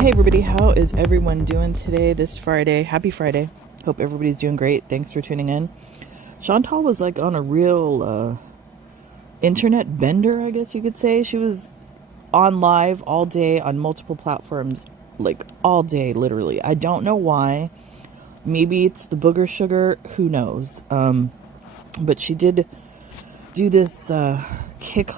Hey everybody, how is everyone doing today, this Friday? Happy Friday. Hope everybody's doing great. Thanks for tuning in. Chantal was like on a real internet bender, I guess you could say. She was on live all day on multiple platforms, like all day, literally. I don't know why. Maybe it's the booger sugar, who knows. But she did do this kick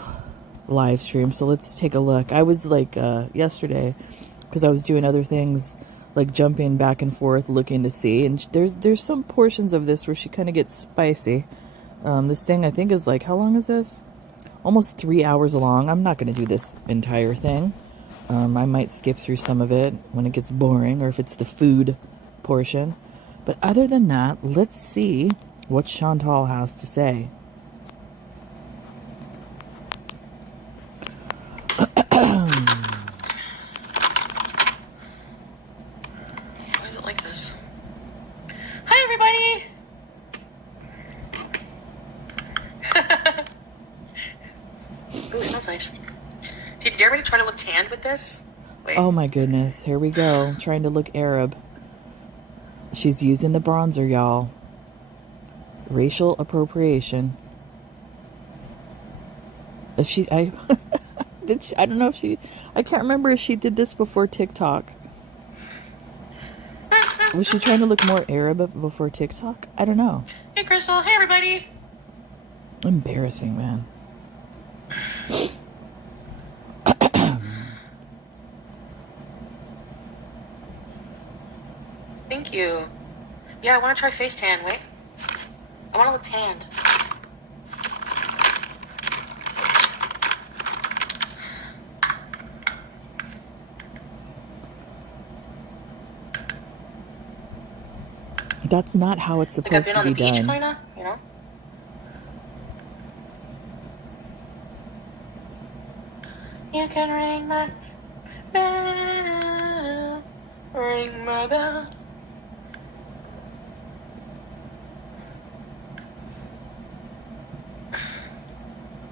live stream, so let's take a look. I was like yesterday, because I was doing other things, like jumping back and forth, looking to see. And there's some portions of this where she kind of gets spicy. This thing, I think, is like, how long is this? Almost 3 hours long. I'm not going to do this entire thing. I might skip through some of it when it gets boring, or if it's the food portion. But other than that, let's see what Chantal has to say. Try to look tanned with this? Wait. Oh my goodness, here we go. Trying to look Arab. She's using the bronzer, y'all. Racial appropriation. I don't know if she, I can't remember if she did this before TikTok. Was she trying to look more Arab before TikTok? I don't know. Hey Crystal, hey everybody. Embarrassing, man. Thank you. Yeah, I want to try face tan. Wait. I want to look tanned. That's not how it's supposed to be done. Like I've been on the beach, kinda, you know? You can ring my bell, ring my bell.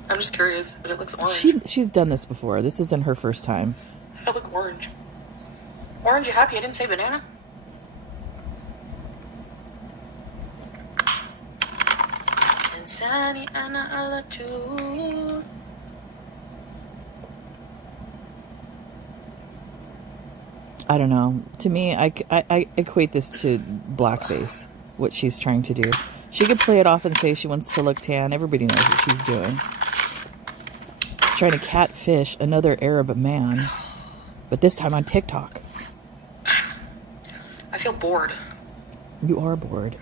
I'm just curious, but it looks orange. She's done this before. This isn't her first time. I look orange. Orange, you happy? I didn't say banana. Insani ana ala tu. I don't know. To me, I equate this to blackface, what she's trying to do. She could play it off and say she wants to look tan. Everybody knows what she's doing. Trying to catfish another Arab man, but this time on TikTok. I feel bored. You are bored.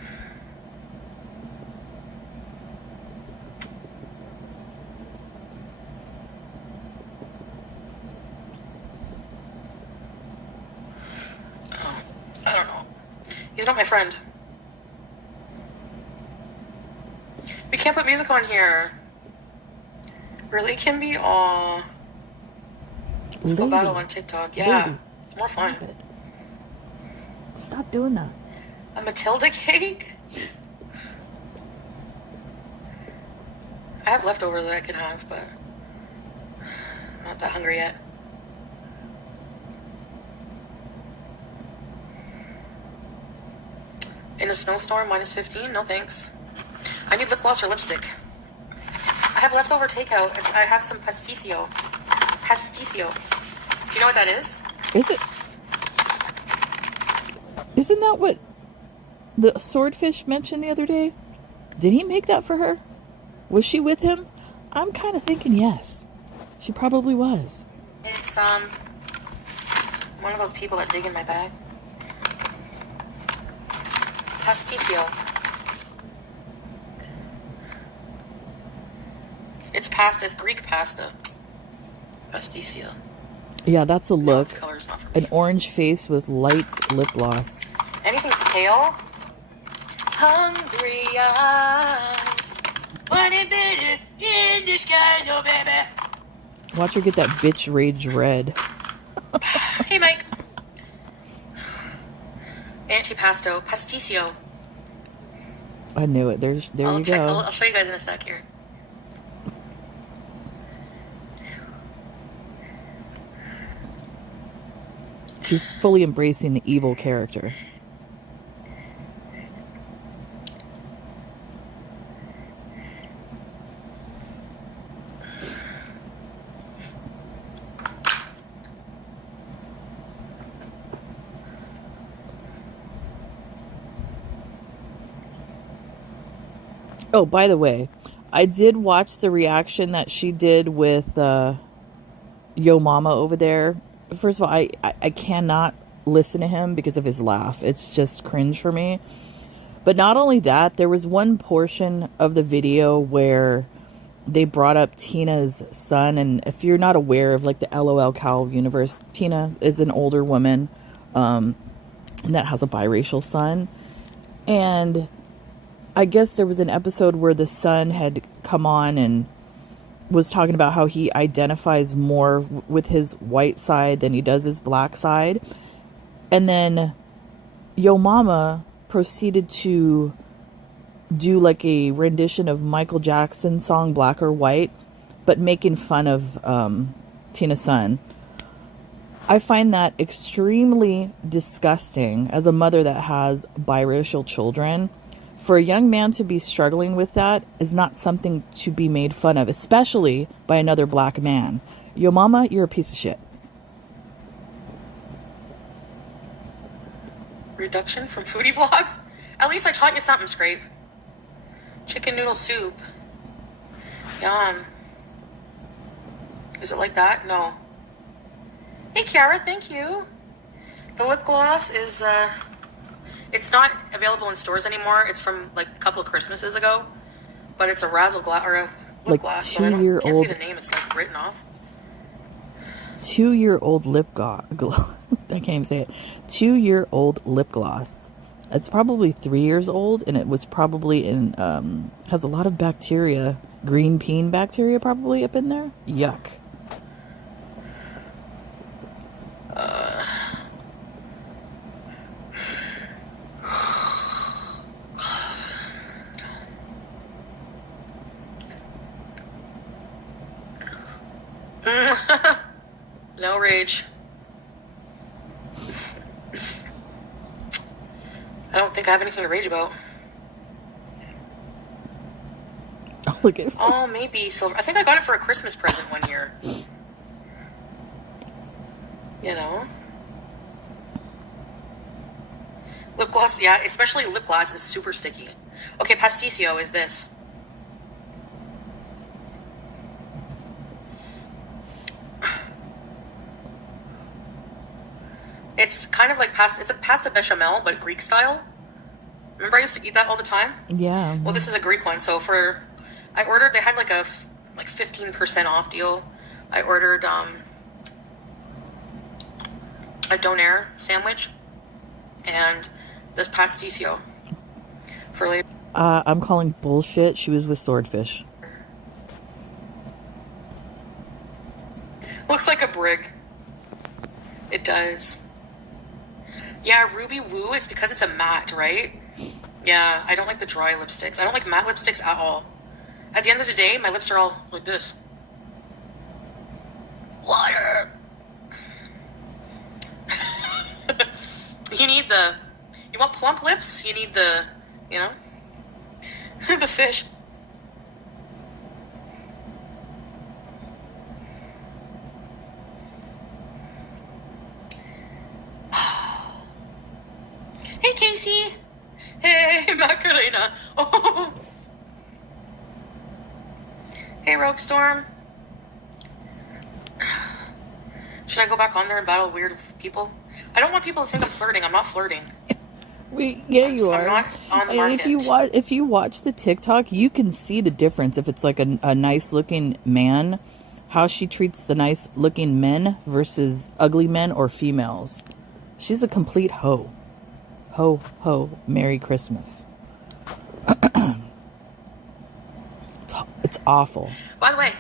Oh, I don't know. He's not my friend. We can't put music on here. Really, Kimby? Aw. Let's go battle on TikTok. Yeah. Lady. It's more fun. Stop doing that. A Matilda cake? I have leftovers that I can have, but I'm not that hungry yet. In a snowstorm, -15? No thanks. I need lip gloss or lipstick. I have leftover takeout. I have some pasticio. Pasticio. Do you know what that is? Is it? Isn't that what the swordfish mentioned the other day? Did he make that for her? Was she with him? I'm kind of thinking yes. She probably was. It's one of those people that dig in my bag. Pasticio. It's pasta. It's Greek pasta. Pasticio. Yeah, that's a look. No, color's not for me. An orange face with light lip gloss. Anything pale? Hungry eyes. What a bitter in disguise, oh baby. Watch her get that bitch rage red. Hey, Mike. Antipasto. Pasticio. I knew it. There you go. I'll show you guys in a sec here. She's fully embracing the evil character. Oh, by the way, I did watch the reaction that she did with Yo Mama over there. First of all, I cannot listen to him because of his laugh. It's just cringe for me. But not only that, there was one portion of the video where they brought up Tina's son. And if you're not aware of like the LOL Cow universe, Tina is an older woman that has a biracial son. And I guess there was an episode where the son had come on and was talking about how he identifies more with his white side than he does his black side. And then Yo Mama proceeded to do like a rendition of Michael Jackson's song Black or White, but making fun of Tina's son. I find that extremely disgusting as a mother that has biracial children. For a young man to be struggling with that is not something to be made fun of, especially by another black man. Yo Mama, you're a piece of shit. Reduction from Foodie vlogs? At least I taught you something, Scrape. Chicken noodle soup. Yum. Is it like that? No. Hey, Kiara, thank you. The lip gloss is, it's not available in stores anymore. It's from, like, a couple of Christmases ago. But it's a razzle glass, or a lip like gloss. 2-year-old. I can't see the name. It's, like, written off. 2-year-old lip gloss. I can't even say it. 2-year-old lip gloss. It's probably 3 years old, and it was probably in, has a lot of bacteria. Green peen bacteria probably up in there. Yuck. No rage. I don't think I have anything to rage about. Oh, look at. Oh, maybe silver. I think I got it for a Christmas present one year. You know? Lip gloss, yeah, especially lip gloss is super sticky. Okay, pasticio is this. It's kind of like it's a pasta bechamel, but Greek style. Remember I used to eat that all the time? Yeah. Well, this is a Greek one. So I ordered, they had like a 15% off deal. I ordered a donair sandwich and this pasticio for later. I'm calling bullshit. She was with Swordfish. Looks like a brig. It does. Yeah, Ruby Woo, it's because it's a matte, right? Yeah, I don't like the dry lipsticks. I don't like matte lipsticks at all. At the end of the day, my lips are all like this. Water! You want plump lips? You need the, you know, the fish. Hey, Casey. Hey, Macarena. Oh. Hey, Rogue Storm. Should I go back on there and battle weird people? I don't want people to think I'm flirting. I'm not flirting. You are. I'm not on the And market. if you watch the TikTok, you can see the difference. If it's like a nice looking man, how she treats the nice looking men versus ugly men or females. She's a complete hoe. Ho, ho, Merry Christmas. It's awful. By the way,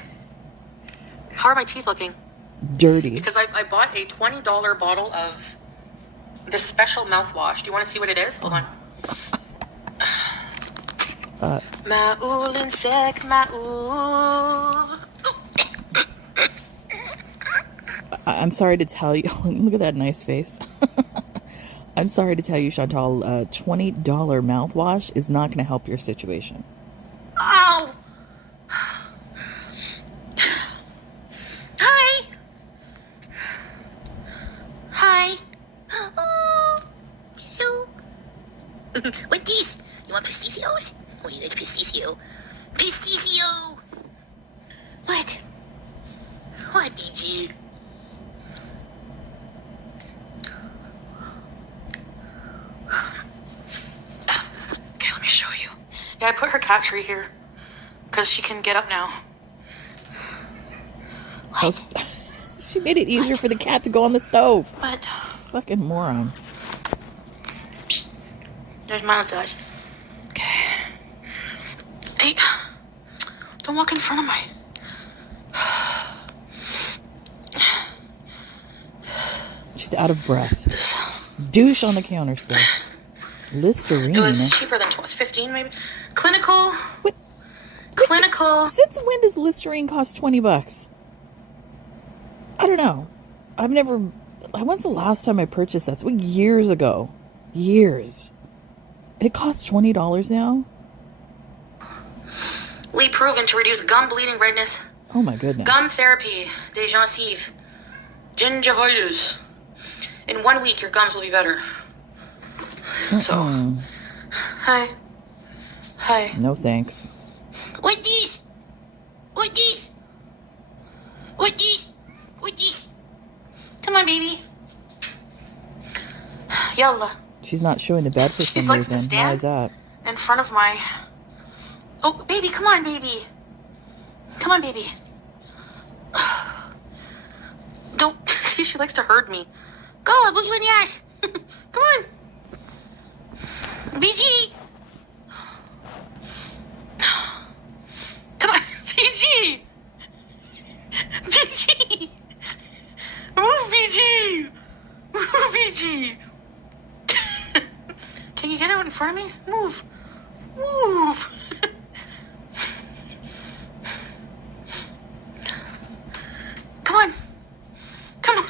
how are my teeth looking? Dirty. Because I bought a $20 bottle of this special mouthwash. Do you want to see what it is? Hold on. Ma'ul insect, ma'ul. I'm sorry to tell you. Look at that nice face. I'm sorry to tell you, Chantal, $20 mouthwash is not going to help your situation. Oh! Hi! Hi! Oh! Hello! What these? You want pasticios? Oh, you like pasticio? Pasticio! What? What, BG? Okay, let me show you. Yeah, I put her cat tree here because she can get up now. What? She made it easier for the cat to go on the stove. What? Fucking moron. There's Mouthwash. Okay. Hey, don't walk in front of my... She's out of breath. Douche on the counter still. Listerine. It was cheaper than 15 maybe. Clinical. What? Clinical. Since when does Listerine cost $20? I don't know. I've never... When's the last time I purchased that? It's years ago. Years. It costs $20 now? Lee proven to reduce gum bleeding, redness. Oh my goodness. Gum therapy. Des gencives. Gingivitis. In 1 week, your gums will be better. So, hi. Hi. No thanks. What this? What this? What this? What this? Come on, baby. Yalla. She's not showing the bed for She some likes to reason. Why is stand that? in front of my... Oh, baby, come on, baby. Come on, baby. Don't... See, she likes to herd me. Go, I'll boot you in the ass. Come on. BG. Come on, BG. BG. Move, BG. Move, BG. Can you get out in front of me? Move. Move. Come on. Come on.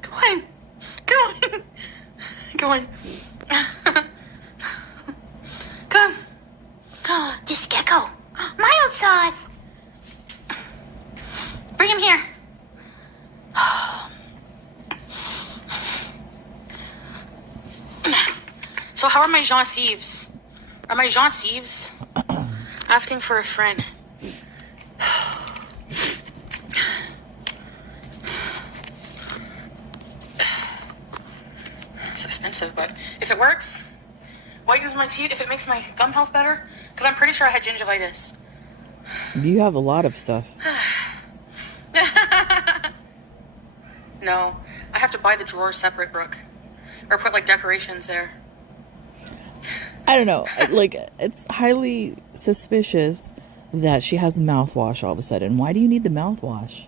Come on. Come on. Come on. Come. Oh, this gecko. Mild sauce. Bring him here. So how are my gencives? Are my gencives? Asking for a friend. It's expensive, but if it works, why use my teeth if it makes my gum health better? Because I'm pretty sure I had gingivitis. You have a lot of stuff. No, I have to buy the drawer separate, Brooke. Or put like decorations there. I don't know. Like, it's highly suspicious that she has mouthwash all of a sudden. Why do you need the mouthwash?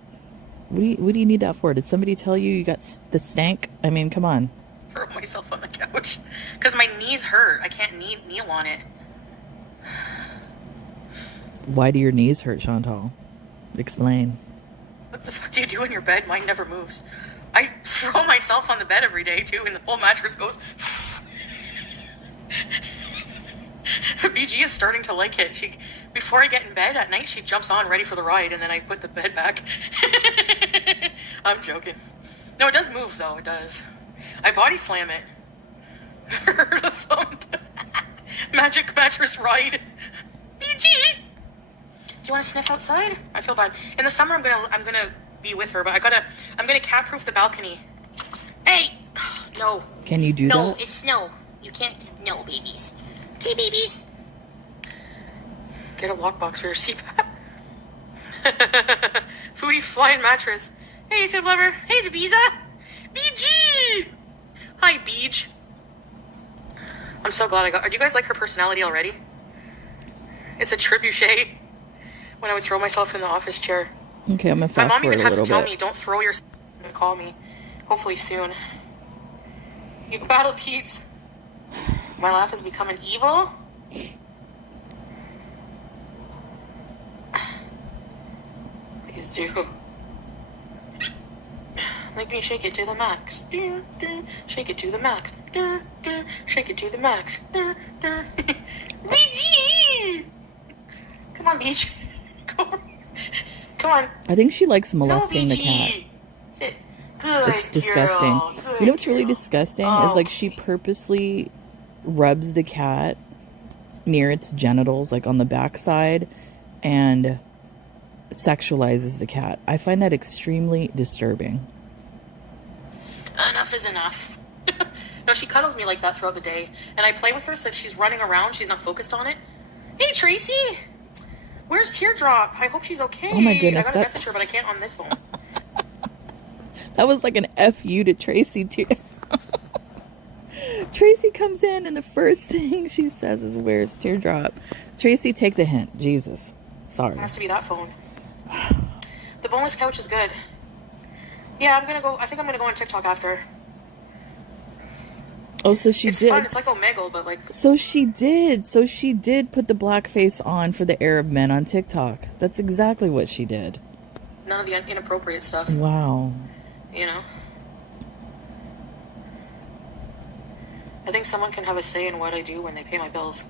What do you need that for? Did somebody tell you you got the stank? I mean, come on. Throw myself on the couch. Because my knees hurt. I can't kneel on it. Why do your knees hurt, Chantal? Explain. What the fuck do you do in your bed? Mine never moves. I throw myself on the bed every day, too, and the whole mattress goes... BG is starting to like it. Before I get in bed at night, she jumps on ready for the ride, and then I put the bed back. I'm joking. No, it does move, though. It does. I body slam it. Heard a thump. Magic mattress ride. BG! Do you want to sniff outside? I feel bad. In the summer, I'm gonna be with her, but I'm gonna cat-proof the balcony. Hey! No. Can you do that? No, it's snow. You can't. No, babies. Okay, babies. Get a lockbox for your CPAP. Foodie flying mattress. Hey, YouTube lover. Hey, Debiza. BG. Hi, Beej. I'm so glad I got... Do you guys like her personality already? It's a trebuchet. When I would throw myself in the office chair. Okay, I'm gonna My fast mom forward even a has to little tell bit. me, don't throw yourself and call me. Hopefully soon. You battle Pete's. My laugh is becoming evil. Please do. Make me shake it to the max. Shake it to the max. Shake it to the max. Beach! Come on, Beach. Come on. I think she likes molesting the cat. Sit. Good. It's disgusting. Good You know what's really girl. disgusting? Oh, Is like she purposely rubs the cat near its genitals, like on the backside, and sexualizes the cat. I find that extremely disturbing. Enough is enough. No, she cuddles me like that throughout the day, and I play with her so if she's running around, she's not focused on it. Hey, Tracy! Where's Teardrop? I hope she's okay. Oh my goodness, I gotta message her, but I can't on this phone. That was like an F-U to Tracy, too. Tracy comes in, and the first thing she says is, "Where's Teardrop?" Tracy, take the hint. Jesus. Sorry. It has to be that phone. The boneless couch is good. Yeah, I think I'm gonna go on TikTok after. Oh, so she It's did. fun. It's like Omegle, but like... So she did put the blackface on for the Arab men on TikTok. That's exactly what she did. None of the inappropriate stuff. Wow. You know? I think someone can have a say in what I do when they pay my bills.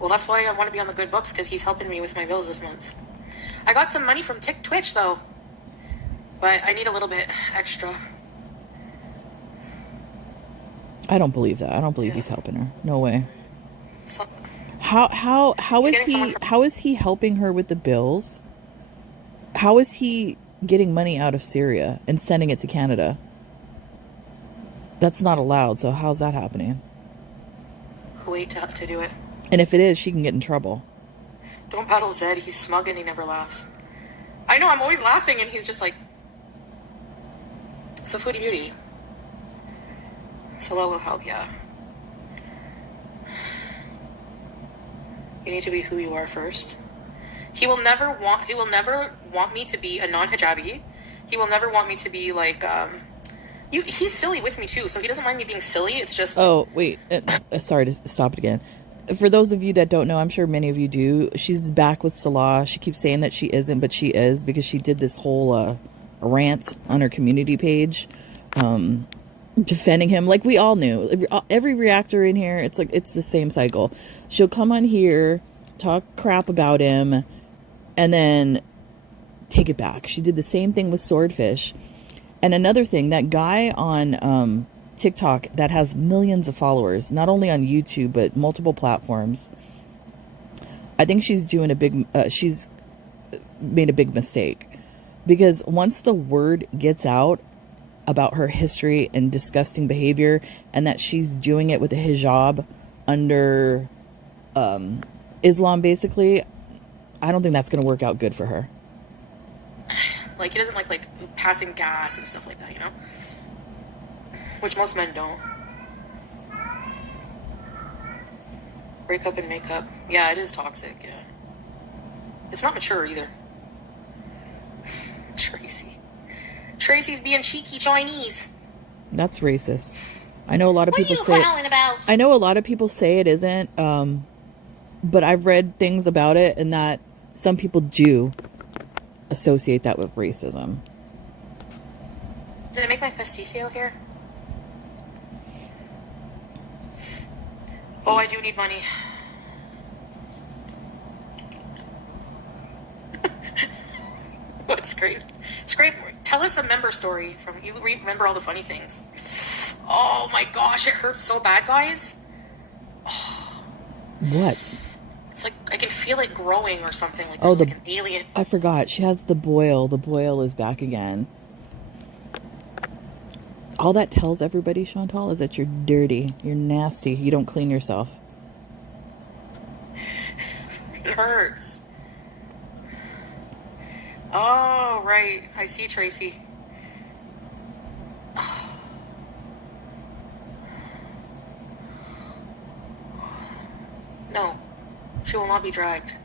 Well, that's why I want to be on the good books, because he's helping me with my bills this month. I got some money from Twitch, though. But I need a little bit extra. I don't believe that. I don't believe he's helping her. No way. So, How is he helping her with the bills? How is he getting money out of Syria and sending it to Canada? That's not allowed. So how's that happening? Kuwait to do it. And if it is, she can get in trouble. Don't battle Zed. He's smug and he never laughs. I know. I'm always laughing and he's just like... So Foodie Beauty. Salah will help, yeah. You need to be who you are first. He will never want me to be a non-hijabi. He will never want me to be like, he's silly with me too, so he doesn't mind me being silly. It's just... Oh, wait. Sorry to stop it again. For those of you that don't know, I'm sure many of you do, she's back with Salah. She keeps saying that she isn't, but she is, because she did this whole rant on her community page, defending him. Like we all knew. Every reactor in here, it's like it's the same cycle. She'll come on here, talk crap about him, and then take it back. She did the same thing with Swordfish. And another thing, that guy on TikTok that has millions of followers, not only on YouTube but multiple platforms, I think she's doing she's made a big mistake, because once the word gets out about her history and disgusting behavior, and that she's doing it with a hijab under Islam, basically, I don't think that's going to work out good for her. Like, he doesn't like passing gas and stuff like that, you know? Which most men don't. Break up and make up. Yeah, it is toxic, yeah. It's not mature either. Tracy's being cheeky Chinese. That's racist. I know a lot of people say... What are you howling about? I know a lot of people say it isn't, but I've read things about it, and that some people do associate that with racism. Did I make my pasticio here? Oh, I do need money. What's great? It's great. Tell us a member story from you. Remember all the funny things. Oh my gosh, it hurts so bad, guys. What? It's like I can feel it growing or something. Like there's like an alien. I forgot. She has the boil. The boil is back again. All that tells everybody, Chantal, is that you're dirty. You're nasty. You don't clean yourself. It hurts. Oh, right. I see Tracy. No. She will not be dragged.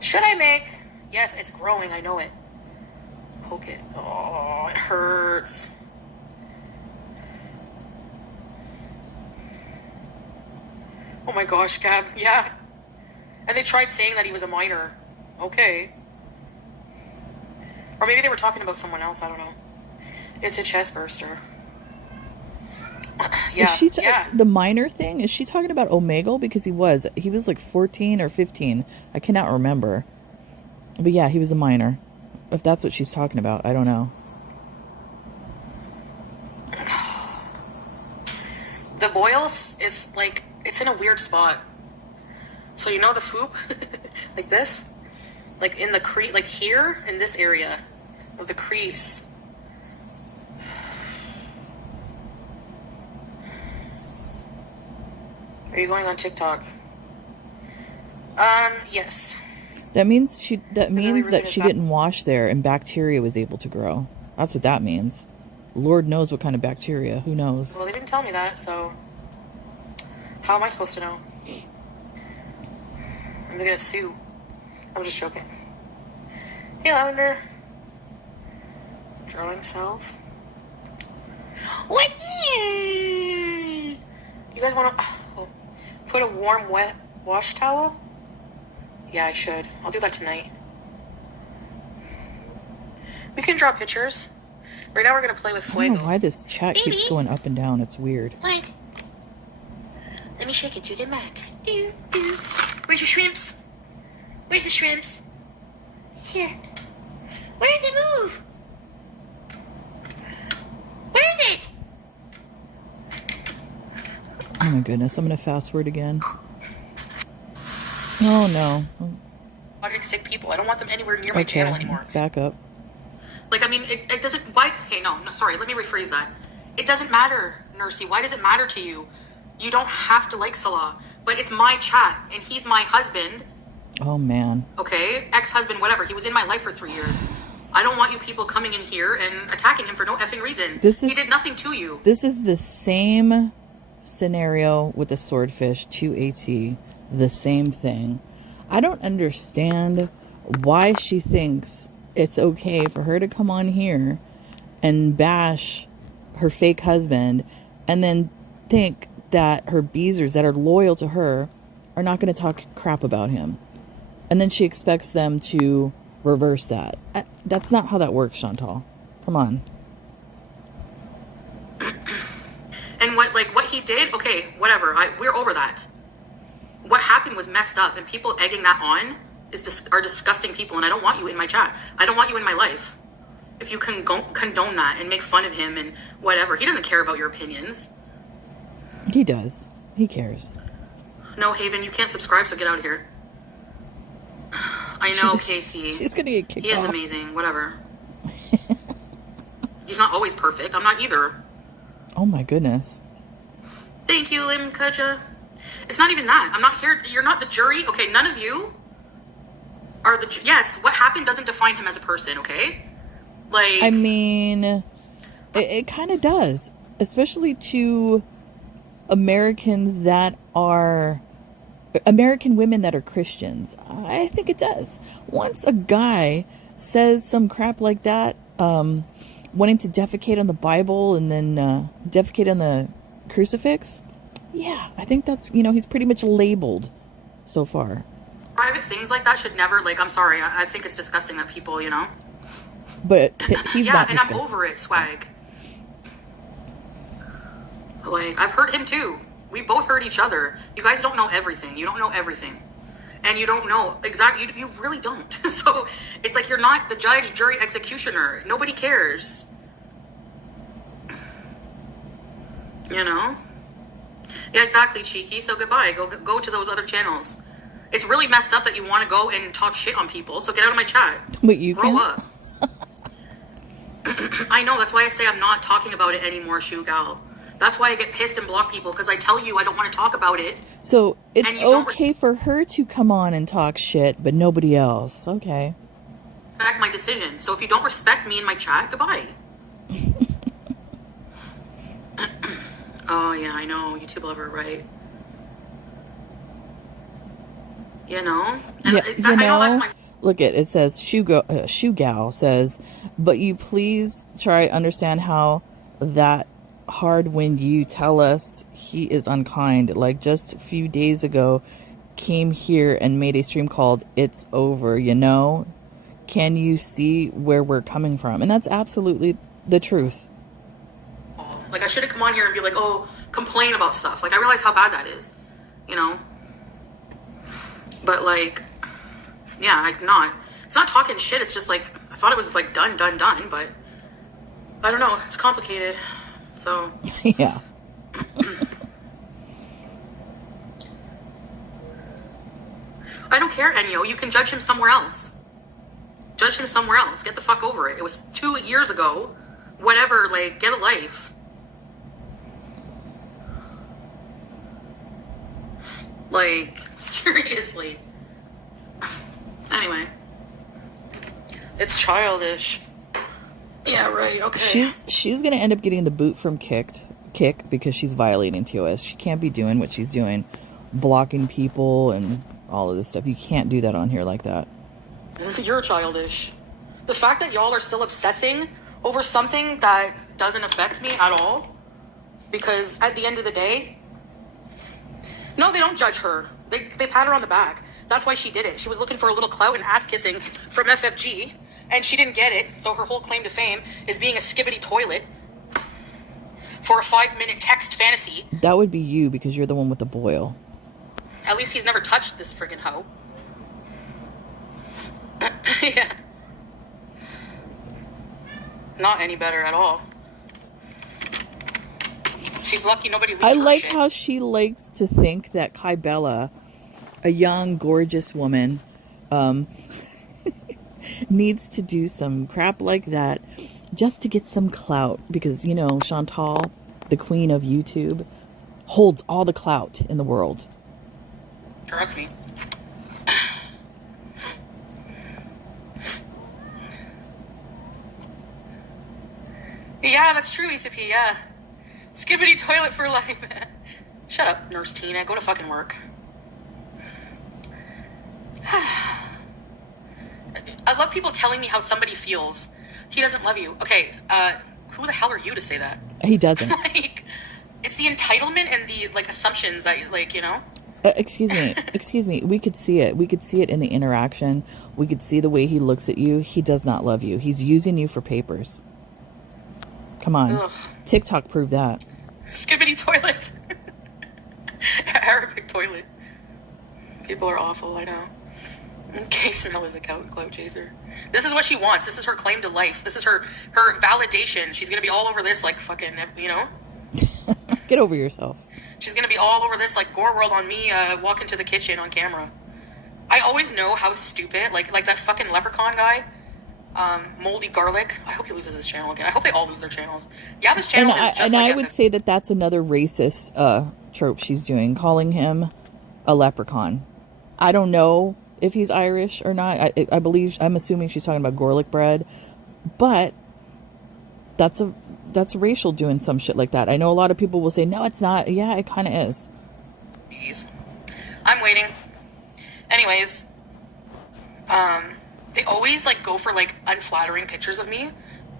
Should I make? Yes, it's growing. I know it. Poke it. Oh, it hurts. Oh my gosh, Gab. Yeah. And they tried saying that he was a minor. Okay. Or maybe they were talking about someone else. I don't know. It's a chest burster. Yeah. Is she Yeah. the minor thing? Is she talking about Omegle? Because he was like 14 or 15. I cannot remember. But yeah, he was a minor. If that's what she's talking about, I don't know. The boils is like, it's in a weird spot. So you know the foop? Like this? Like in the crease, like here in this area of the crease. Are you going on TikTok? Yes. That means that she back. didn't wash there and bacteria was able to grow. That's what that means. Lord knows what kind of bacteria. Who knows? Well, they didn't tell me that, so how am I supposed to know? I'm gonna sue. I'm just joking. Hey, Lavender. Drawing self. What? You guys want to put a warm, wet wash towel? Yeah, I should. I'll do that tonight. We can draw pictures. Right now we're going to play with Fuego. I don't know why this chat keeps going up and down. It's weird. What? Let me shake it to the max. Do, do. Where's your shrimps? Where's the shrimps? It's here. Where does it move? Where is it? Oh my goodness, I'm going to fast forward again. Oh no. Sick people. I don't want them anywhere near my channel anymore. Let's back up. Like, I mean, it doesn't... Why? Okay, no, sorry. Let me rephrase that. It doesn't matter, Nursey. Why does it matter to you? You don't have to like Salah. But it's my chat, and he's my husband. Oh, man. Okay? Ex-husband, whatever. He was in my life for 3 years. I don't want you people coming in here and attacking him for no effing reason. He did nothing to you. This is the same scenario with the swordfish, 2AT. The same thing. I don't understand why she thinks it's okay for her to come on here and bash her fake husband and then think that her beezers that are loyal to her are not going to talk crap about him. And then she expects them to reverse that. That's not how that works, Chantal. Come on. And what he did, okay, whatever. We're over that. What happened was messed up, and people egging that on are disgusting people, and I don't want you in my chat. I don't want you in my life. If you can condone that and make fun of him and whatever. He doesn't care about your opinions. He does. He cares. No, Haven, you can't subscribe, so get out of here. I know, Casey. She's gonna get kicked off. He is amazing. Whatever. He's not always perfect. I'm not either. Oh my goodness. Thank you, Lim Kaja. It's not even that. I'm not here. You're not the jury. Okay, none of you are the... Yes, what happened doesn't define him as a person, okay? Like... I mean, it kind of does. Especially to Americans that are... American women that are Christians. I think it does. Once a guy says some crap like that, wanting to defecate on the Bible and then defecate on the crucifix... Yeah, I think that's, he's pretty much labeled so far. Private things like that should never, I'm sorry, I think it's disgusting that people, But he's yeah, not and disgusting. I'm over it, swag. I've hurt him too. We both hurt each other. You guys don't know everything. You don't know everything. And you don't know exactly, you really don't. So it's like you're not the judge, jury, executioner. Nobody cares. Yeah, exactly, Cheeky. So goodbye. Go to those other channels. It's really messed up that you want to go and talk shit on people. So get out of my chat. Wait, you Grow can? up. I know. That's why I say I'm not talking about it anymore, Shoe Gal. That's why I get pissed and block people, because I tell you I don't want to talk about it. So it's okay for her to come on and talk shit, but nobody else. Okay. Respect my decision. So if you don't respect me in my chat, goodbye. Oh, yeah, I know. YouTube lover, right? And I know that's my... Look, it says, Shoe Gal says, but you please try to understand how that hard when you tell us he is unkind. Like just a few days ago, came here and made a stream called It's Over, can you see where we're coming from? And that's absolutely the truth. Like, I shouldn't come on here and be like, oh, complain about stuff. Like, I realize how bad that is, you know? But, like, yeah, it's not talking shit. It's just, like, I thought it was, like, done, but I don't know. It's complicated. So. Yeah. I don't care, Enyo. You can judge him somewhere else. Judge him somewhere else. Get the fuck over it. It was 2 years ago. Whatever, like, get a life. Like, seriously. Anyway. It's childish. Yeah, right, okay. She's gonna end up getting the boot from Kick because she's violating TOS. She can't be doing what she's doing, blocking people and all of this stuff. You can't do that on here like that. You're childish. The fact that y'all are still obsessing over something that doesn't affect me at all, because at the end of the day, no, they don't judge her. They pat her on the back. That's why she did it. She was looking for a little clout and ass kissing from FFG, and she didn't get it, so her whole claim to fame is being a skibbity toilet for a 5-minute text fantasy. That would be you, because you're the one with the boil. At least he's never touched this friggin' hoe. Yeah. Not any better at all. She's lucky nobody leaked I her like shit. how she likes to think that Kai Bella, a young, gorgeous woman, needs to do some crap like that just to get some clout. Because, you know, Chantal, the queen of YouTube, holds all the clout in the world. Trust me. Yeah, that's true, ECP, yeah. Skibbity toilet for life. Shut up, Nurse Tina. Go to fucking work. I love people telling me how somebody feels. He doesn't love you. Okay, who the hell are you to say that? He doesn't. Like, it's the entitlement and the, like, assumptions that, like, you know? Excuse me. We could see it. We could see it in the interaction. We could see the way he looks at you. He does not love you. He's using you for papers. Come on. Ugh. TikTok proved that. Skibbity toilet. Arabic toilet. People are awful, I know. Okay, smell is a clout chaser. This is what she wants. This is her claim to life. This is her validation. She's gonna be all over this like fucking, you know? Get over yourself. She's gonna be all over this like Gore World on me walking to the kitchen on camera. I always know how stupid, like that fucking leprechaun guy. Moldy Garlic. I hope he loses his channel again. I hope they all lose their channels. Yeah, his channel is just I would say that that's another racist trope she's doing, calling him a leprechaun. I don't know if he's Irish or not. I'm assuming she's talking about garlic bread, but that's racial doing some shit like that. I know a lot of people will say, no, it's not. Yeah, it kind of is. Jeez. I'm waiting. Anyways, they always, like, go for, like, unflattering pictures of me,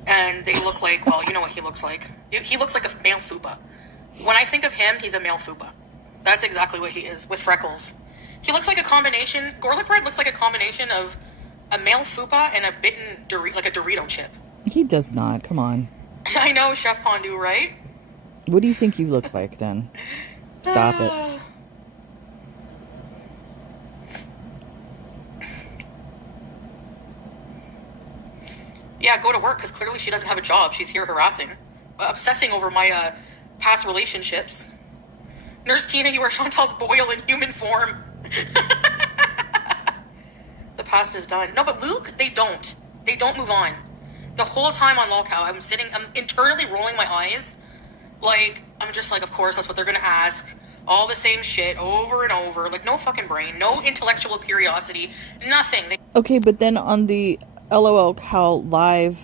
and they look like, well, you know what he looks like. He looks like a male fupa. When I think of him, he's a male fupa. That's exactly what he is, with freckles. He looks like a combination, garlic bread looks like a combination of a male fupa and a bitten, like a Dorito chip. He does not, come on. I know, Chef Pondu, right? What do you think you look like, then? Stop it. Yeah, go to work, because clearly she doesn't have a job. She's here harassing. Obsessing over my past relationships. Nurse Tina, you are Chantal's boil in human form. The past is done. No, but Luke, they don't. They don't move on. The whole time on Lolcow, I'm internally rolling my eyes. Like, I'm just like, of course, that's what they're going to ask. All the same shit over and over. Like, no fucking brain. No intellectual curiosity. Nothing. Okay, but then on the LOL Cow live,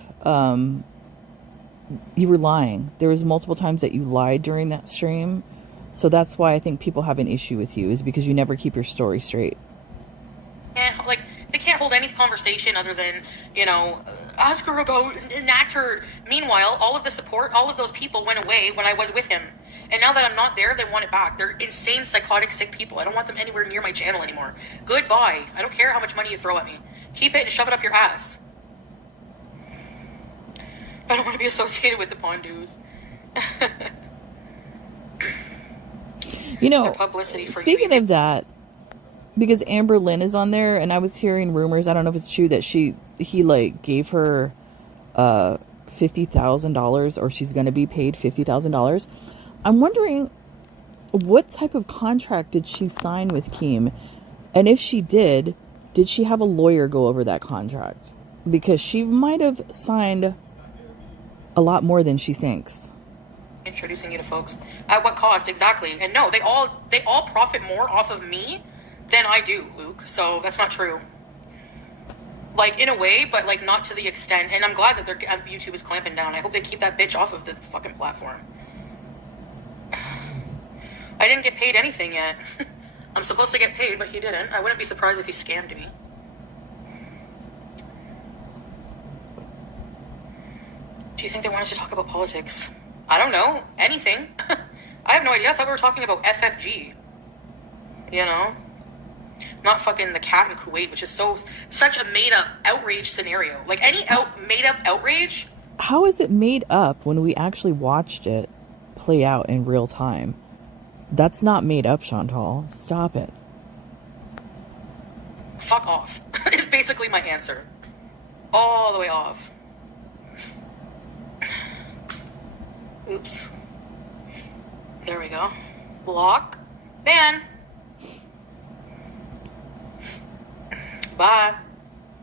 you were lying. There was multiple times that you lied during that stream. So that's why I think people have an issue with you, is because you never keep your story straight. And, like, they can't hold any conversation other than, you know, ask her about an actor. Meanwhile, all of the support, all of those people went away when I was with him. And now that I'm not there, they want it back. They're insane, psychotic, sick people. I don't want them anywhere near my channel anymore. Goodbye. I don't care how much money you throw at me. Keep it and shove it up your ass. I don't want to be associated with the Pondus. You know, publicity for speaking of that, because Amber Lynn is on there, and I was hearing rumors, I don't know if it's true, that he like gave her $50,000, or she's going to be paid $50,000. I'm wondering, what type of contract did she sign with Keem? And if she did she have a lawyer go over that contract? Because she might have signed a lot more than she thinks. Introducing you to folks. At what cost? Exactly. And no, they all profit more off of me than I do, Luke. So that's not true. Like, in a way, but like not to the extent. And I'm glad that YouTube is clamping down. I hope they keep that bitch off of the fucking platform. I didn't get paid anything yet. I'm supposed to get paid, but he didn't. I wouldn't be surprised if he scammed me. Do you think they want us to talk about politics? I don't know. Anything. I have no idea. I thought we were talking about FFG. You know? Not fucking the cat in Kuwait, which is such a made-up outrage scenario. Like, any made-up outrage... How is it made up when we actually watched it play out in real time? That's not made up, Chantal. Stop it. Fuck off. Is basically my answer. All the way off. Oops. There we go. Block. Ban. Bye.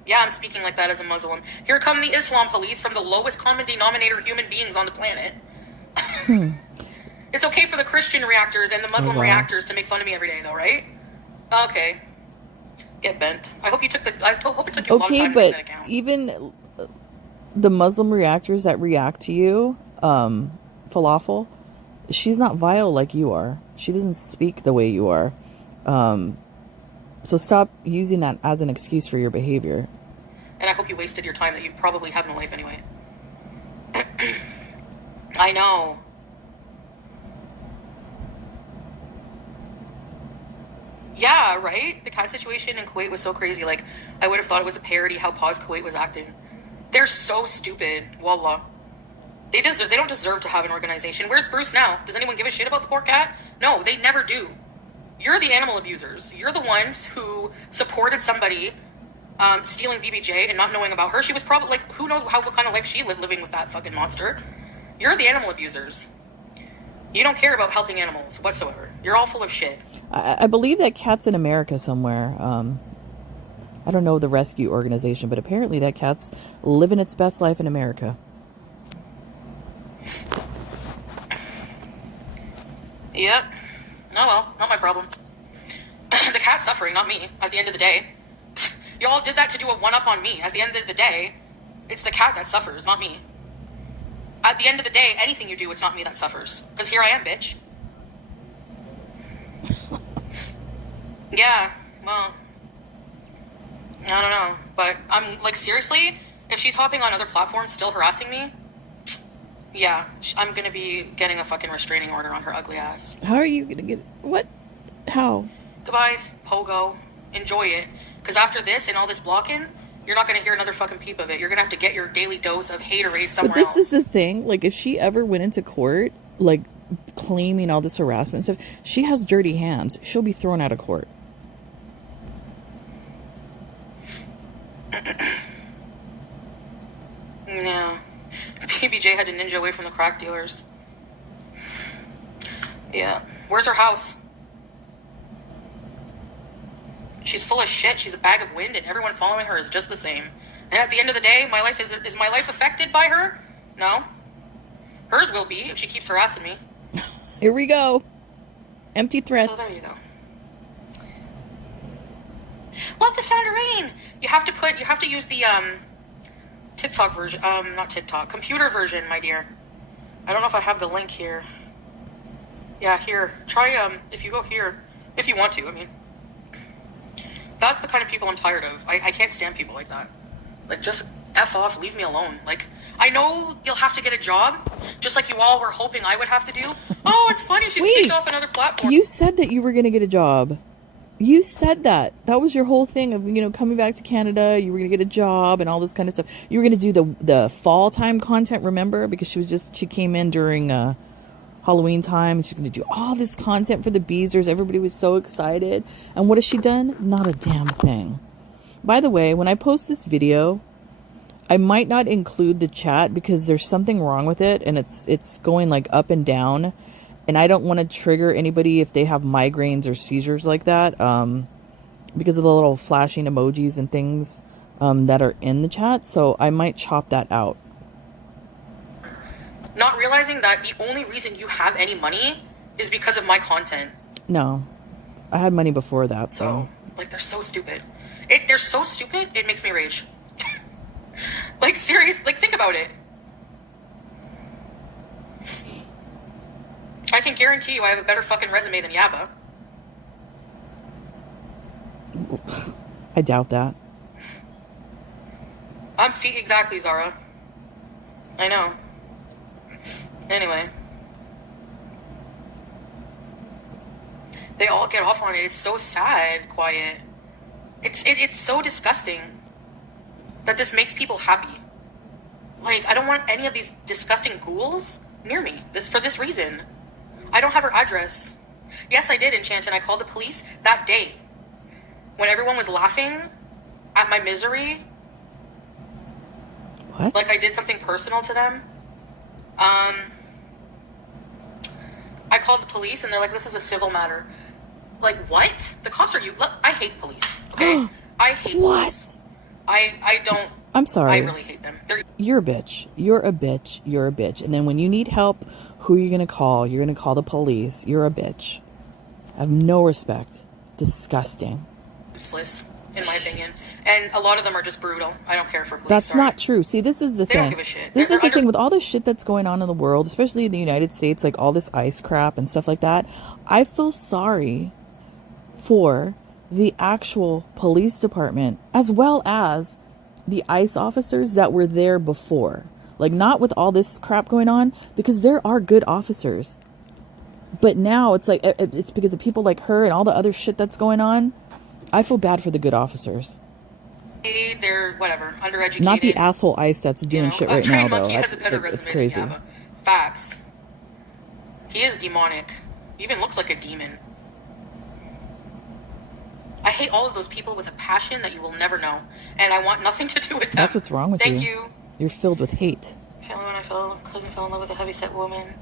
Yeah, I'm speaking like that as a Muslim. Here come the Islam police from the lowest common denominator human beings on the planet. It's okay for the Christian reactors and the Muslim reactors to make fun of me every day, though, right? Okay. Get bent. I hope it took you a long time to make that account. Even the Muslim reactors that react to you, Falafel, she's not vile like you are. She doesn't speak the way you are. So stop using that as an excuse for your behavior. And I hope you wasted your time that you probably have no life anyway. I know. Yeah, right? The cat situation in Kuwait was so crazy. Like, I would have thought it was a parody how Paz Kuwait was acting. They're so stupid. Wallah. They don't deserve to have an organization. Where's Bruce now? Does anyone give a shit about the poor cat? No, they never do. You're the animal abusers. You're the ones who supported somebody stealing BBJ and not knowing about her. She was probably, like, who knows what kind of life she lived living with that fucking monster. You're the animal abusers. You don't care about helping animals whatsoever. You're all full of shit. I believe that cat's in America somewhere. I don't know the rescue organization, but apparently that cat's living its best life in America. Yep. Oh well, not my problem. The cat's suffering, not me, at the end of the day. You all did that to do a one-up on me. At the end of the day, it's the cat that suffers, not me. At the end of the day, anything you do, it's not me that suffers. Because here I am, bitch. Yeah, well, I don't know. But I'm, like, seriously, if she's hopping on other platforms still harassing me, yeah, I'm gonna be getting a fucking restraining order on her ugly ass. How are you gonna get... What? How? Goodbye, Pogo. Enjoy it. Because after this and all this blocking, you're not gonna hear another fucking peep of it. You're gonna have to get your daily dose of haterade somewhere else. But this is the thing. Like, if she ever went into court, like, claiming all this harassment stuff, she has dirty hands. She'll be thrown out of court. Yeah. BBJ had to ninja away from the crack dealers. Yeah. Where's her house? She's full of shit. She's a bag of wind, and everyone following her is just the same. And at the end of the day, my life is my life affected by her? No. Hers will be if she keeps harassing me. Here we go. Empty threats. So there you go. Love the sound of rain. You have to use the TikTok version. Not TikTok. Computer version, my dear. I don't know if I have the link here. Yeah, here. Try if you go here, if you want to. I mean, that's the kind of people I'm tired of. I can't stand people like that. Like, just F off, leave me alone. Like, I know you'll have to get a job, just like you all were hoping I would have to do. Oh, it's funny, she's kicked off another platform. You said that you were going to get a job. You said that. That was your whole thing of, coming back to Canada. You were going to get a job and all this kind of stuff. You were going to do the fall time content, remember? Because she came in during Halloween time. And she's going to do all this content for the Beezers. Everybody was so excited. And what has she done? Not a damn thing. By the way, when I post this video, I might not include the chat because there's something wrong with it. And it's going like up and down. And I don't want to trigger anybody if they have migraines or seizures like that, because of the little flashing emojis and things that are in the chat. So I might chop that out. Not realizing that the only reason you have any money is because of my content. No, I had money before that. So like, they're so stupid. They're so stupid, it makes me rage. Like, serious, like, think about it. I can guarantee you I have a better fucking resume than Yabba. I doubt that. I'm feet exactly, Zara. I know. Anyway. They all get off on it. It's so sad, Quiet. It's so disgusting that this makes people happy. Like, I don't want any of these disgusting ghouls near me. For this reason. I don't have her address. Yes, I did, Enchant, and I called the police that day. When everyone was laughing at my misery. What? Like I did something personal to them. I called the police and they're like, this is a civil matter. Like, what? The cops are you. Look, I hate police. Okay? I hate police. I don't. I'm sorry. I really hate them. You're a bitch. You're a bitch. You're a bitch. And then when you need help, who are you going to call? You're going to call the police. You're a bitch. I have no respect. Disgusting. Useless, in my opinion. And a lot of them are just brutal. I don't care for police. That's not true. See, this is the thing. They don't give a shit. This is the thing with all the shit that's going on in the world, especially in the United States, like all this ICE crap and stuff like that. I feel sorry for the actual police department as well as the ICE officers that were there before. Like, not with all this crap going on, because there are good officers. But now it's like, it's because of people like her and all the other shit that's going on. I feel bad for the good officers. They're, whatever, undereducated. Not the asshole ICE that's doing shit right now, though. Has a better resume it's crazy. than Yabba. Facts. He is demonic. He even looks like a demon. I hate all of those people with a passion that you will never know. And I want nothing to do with them. That's what's wrong with you. Thank you. You're filled with hate. When I cousin fell in love with a heavyset woman.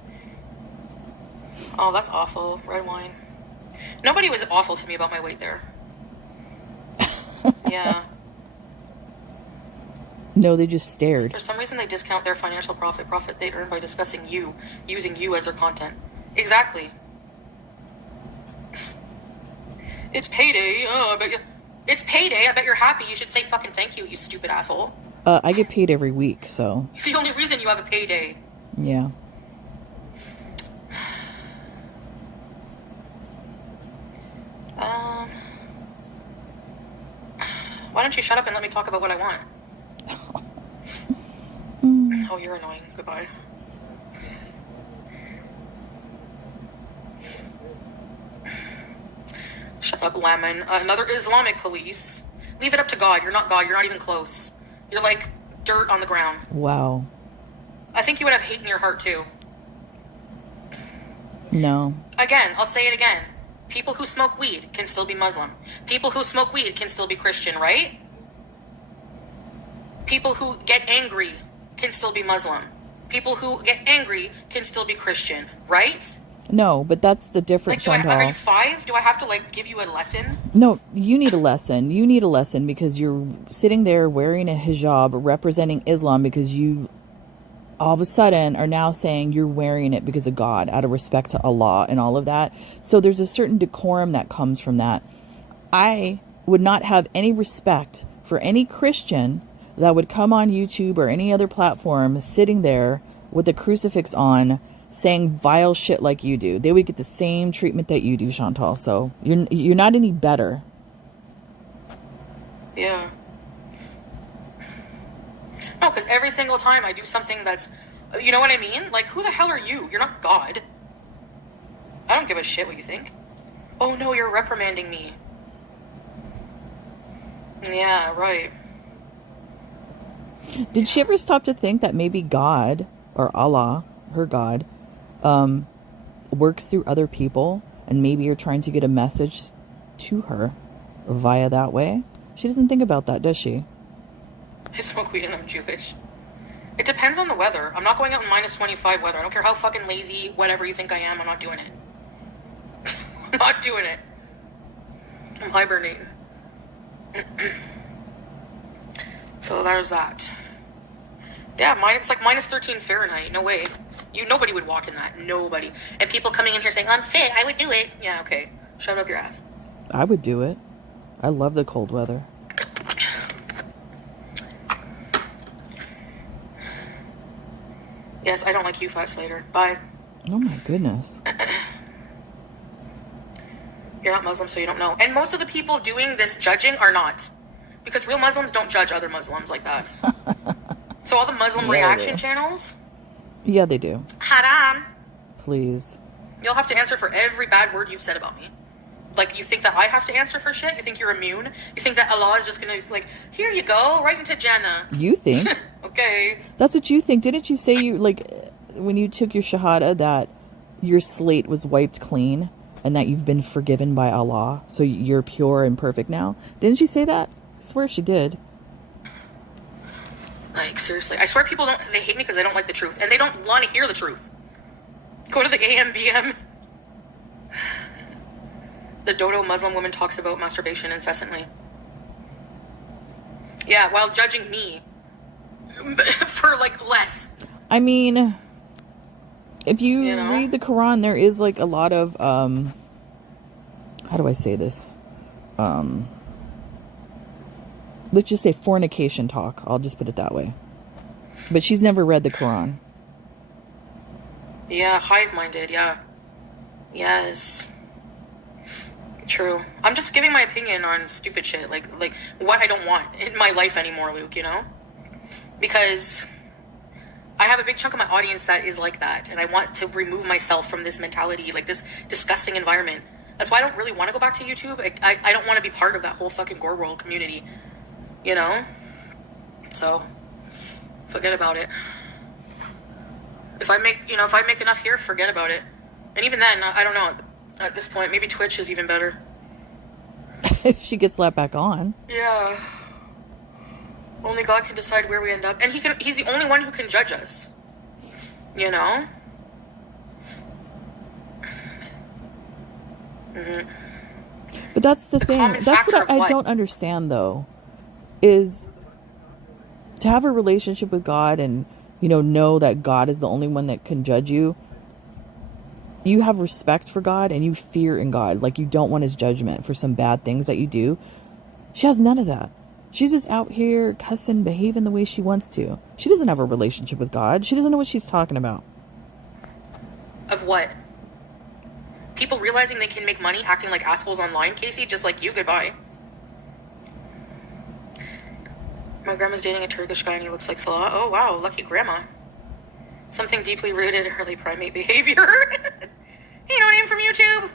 Oh, that's awful. Red wine. Nobody was awful to me about my weight there. Yeah. No, they just stared. For some reason, they discount their financial profit they earn by discussing you, using you as their content. Exactly. It's payday. Oh, I bet you. It's payday. I bet you're happy. You should say fucking thank you, you stupid asshole. I get paid every week, so. It's the only reason you have a payday. Yeah. Why don't you shut up and let me talk about what I want? Oh, you're annoying. Goodbye. Shut up, Lemon. Another Islamic police. Leave it up to God. You're not God. You're not even close. You're like dirt on the ground. Wow. I think you would have hate in your heart, too. No. Again, I'll say it again. People who smoke weed can still be Muslim. People who smoke weed can still be Christian, right? People who get angry can still be Muslim. People who get angry can still be Christian, right? No, but that's the difference, Like, Chantal. are you 5? Do I have to, like, give you a lesson? No, you need a lesson. You need a lesson because you're sitting there wearing a hijab representing Islam because you all of a sudden are now saying you're wearing it because of God, out of respect to Allah and all of that. So there's a certain decorum that comes from that. I would not have any respect for any Christian that would come on YouTube or any other platform sitting there with a crucifix on saying vile shit like you do. They would get the same treatment that you do, Chantal. So you're not any better. Yeah. No, because every single time I do something that's, you know what I mean? Like, who the hell are you? You're not God. I don't give a shit what you think. Oh no, you're reprimanding me. Yeah, right. Did she ever stop to think that maybe God, or Allah, her God, works through other people, and maybe you're trying to get a message to her via that way? She doesn't think about that, does she? I smoke weed and I'm Jewish. It depends on the weather. I'm not going out in -25 weather. I don't care how fucking lazy, whatever you think I am, I'm not doing it. I'm not doing it. I'm hibernating. So there's that. Yeah, it's like -13 Fahrenheit. No way. Nobody would walk in that. Nobody. And people coming in here saying, I'm fit, I would do it. Yeah, okay. Shut up your ass. I would do it. I love the cold weather. Yes, I don't like you, Fat Slater. Bye. Oh my goodness. You're not Muslim, so you don't know. And most of the people doing this judging are not. Because real Muslims don't judge other Muslims like that. So all the Muslim reaction channels? Yeah, they do. Haram. Please. You'll have to answer for every bad word you've said about me. Like, you think that I have to answer for shit? You think you're immune? You think that Allah is just gonna, like, here you go, right into Jannah. You think? Okay. That's what you think. Didn't you say you, like, when you took your shahada, that your slate was wiped clean and that you've been forgiven by Allah, so you're pure and perfect now? Didn't she say that? I swear she did. Like, seriously. I swear people they hate me because they don't like the truth. And they don't want to hear the truth. Go to the AMBM. The Dodo Muslim woman talks about masturbation incessantly. Yeah, while judging me for, like, less. I mean, if you read the Quran, there is, like, a lot of, how do I say this? Let's just say fornication talk. I'll just put it that way. But she's never read the Quran. Yeah, hive-minded, yeah. Yes. True. I'm just giving my opinion on stupid shit, like what I don't want in my life anymore, Luke, you know? Because I have a big chunk of my audience that is like that, and I want to remove myself from this mentality, like this disgusting environment. That's why I don't really want to go back to YouTube. I don't want to be part of that whole fucking gore world community, you know? So, forget about it. If I make enough here, forget about it. And even then, I don't know. At this point, maybe Twitch is even better. If she gets let back on. Yeah. Only God can decide where we end up. And he's the only one who can judge us. You know? Mm-hmm. But that's the thing. That's what I don't understand, though. Is to have a relationship with God and, know that God is the only one that can judge you. You have respect for God and you fear in God. Like, you don't want his judgment for some bad things that you do. She has none of that. She's just out here cussing, behaving the way she wants to. She doesn't have a relationship with God. She doesn't know what she's talking about. Of what? People realizing they can make money acting like assholes online, Casey, just like you, goodbye. My grandma's dating a Turkish guy and he looks like Salah. Oh, wow, lucky grandma. Something deeply rooted in early primate behavior. You know, name from YouTube.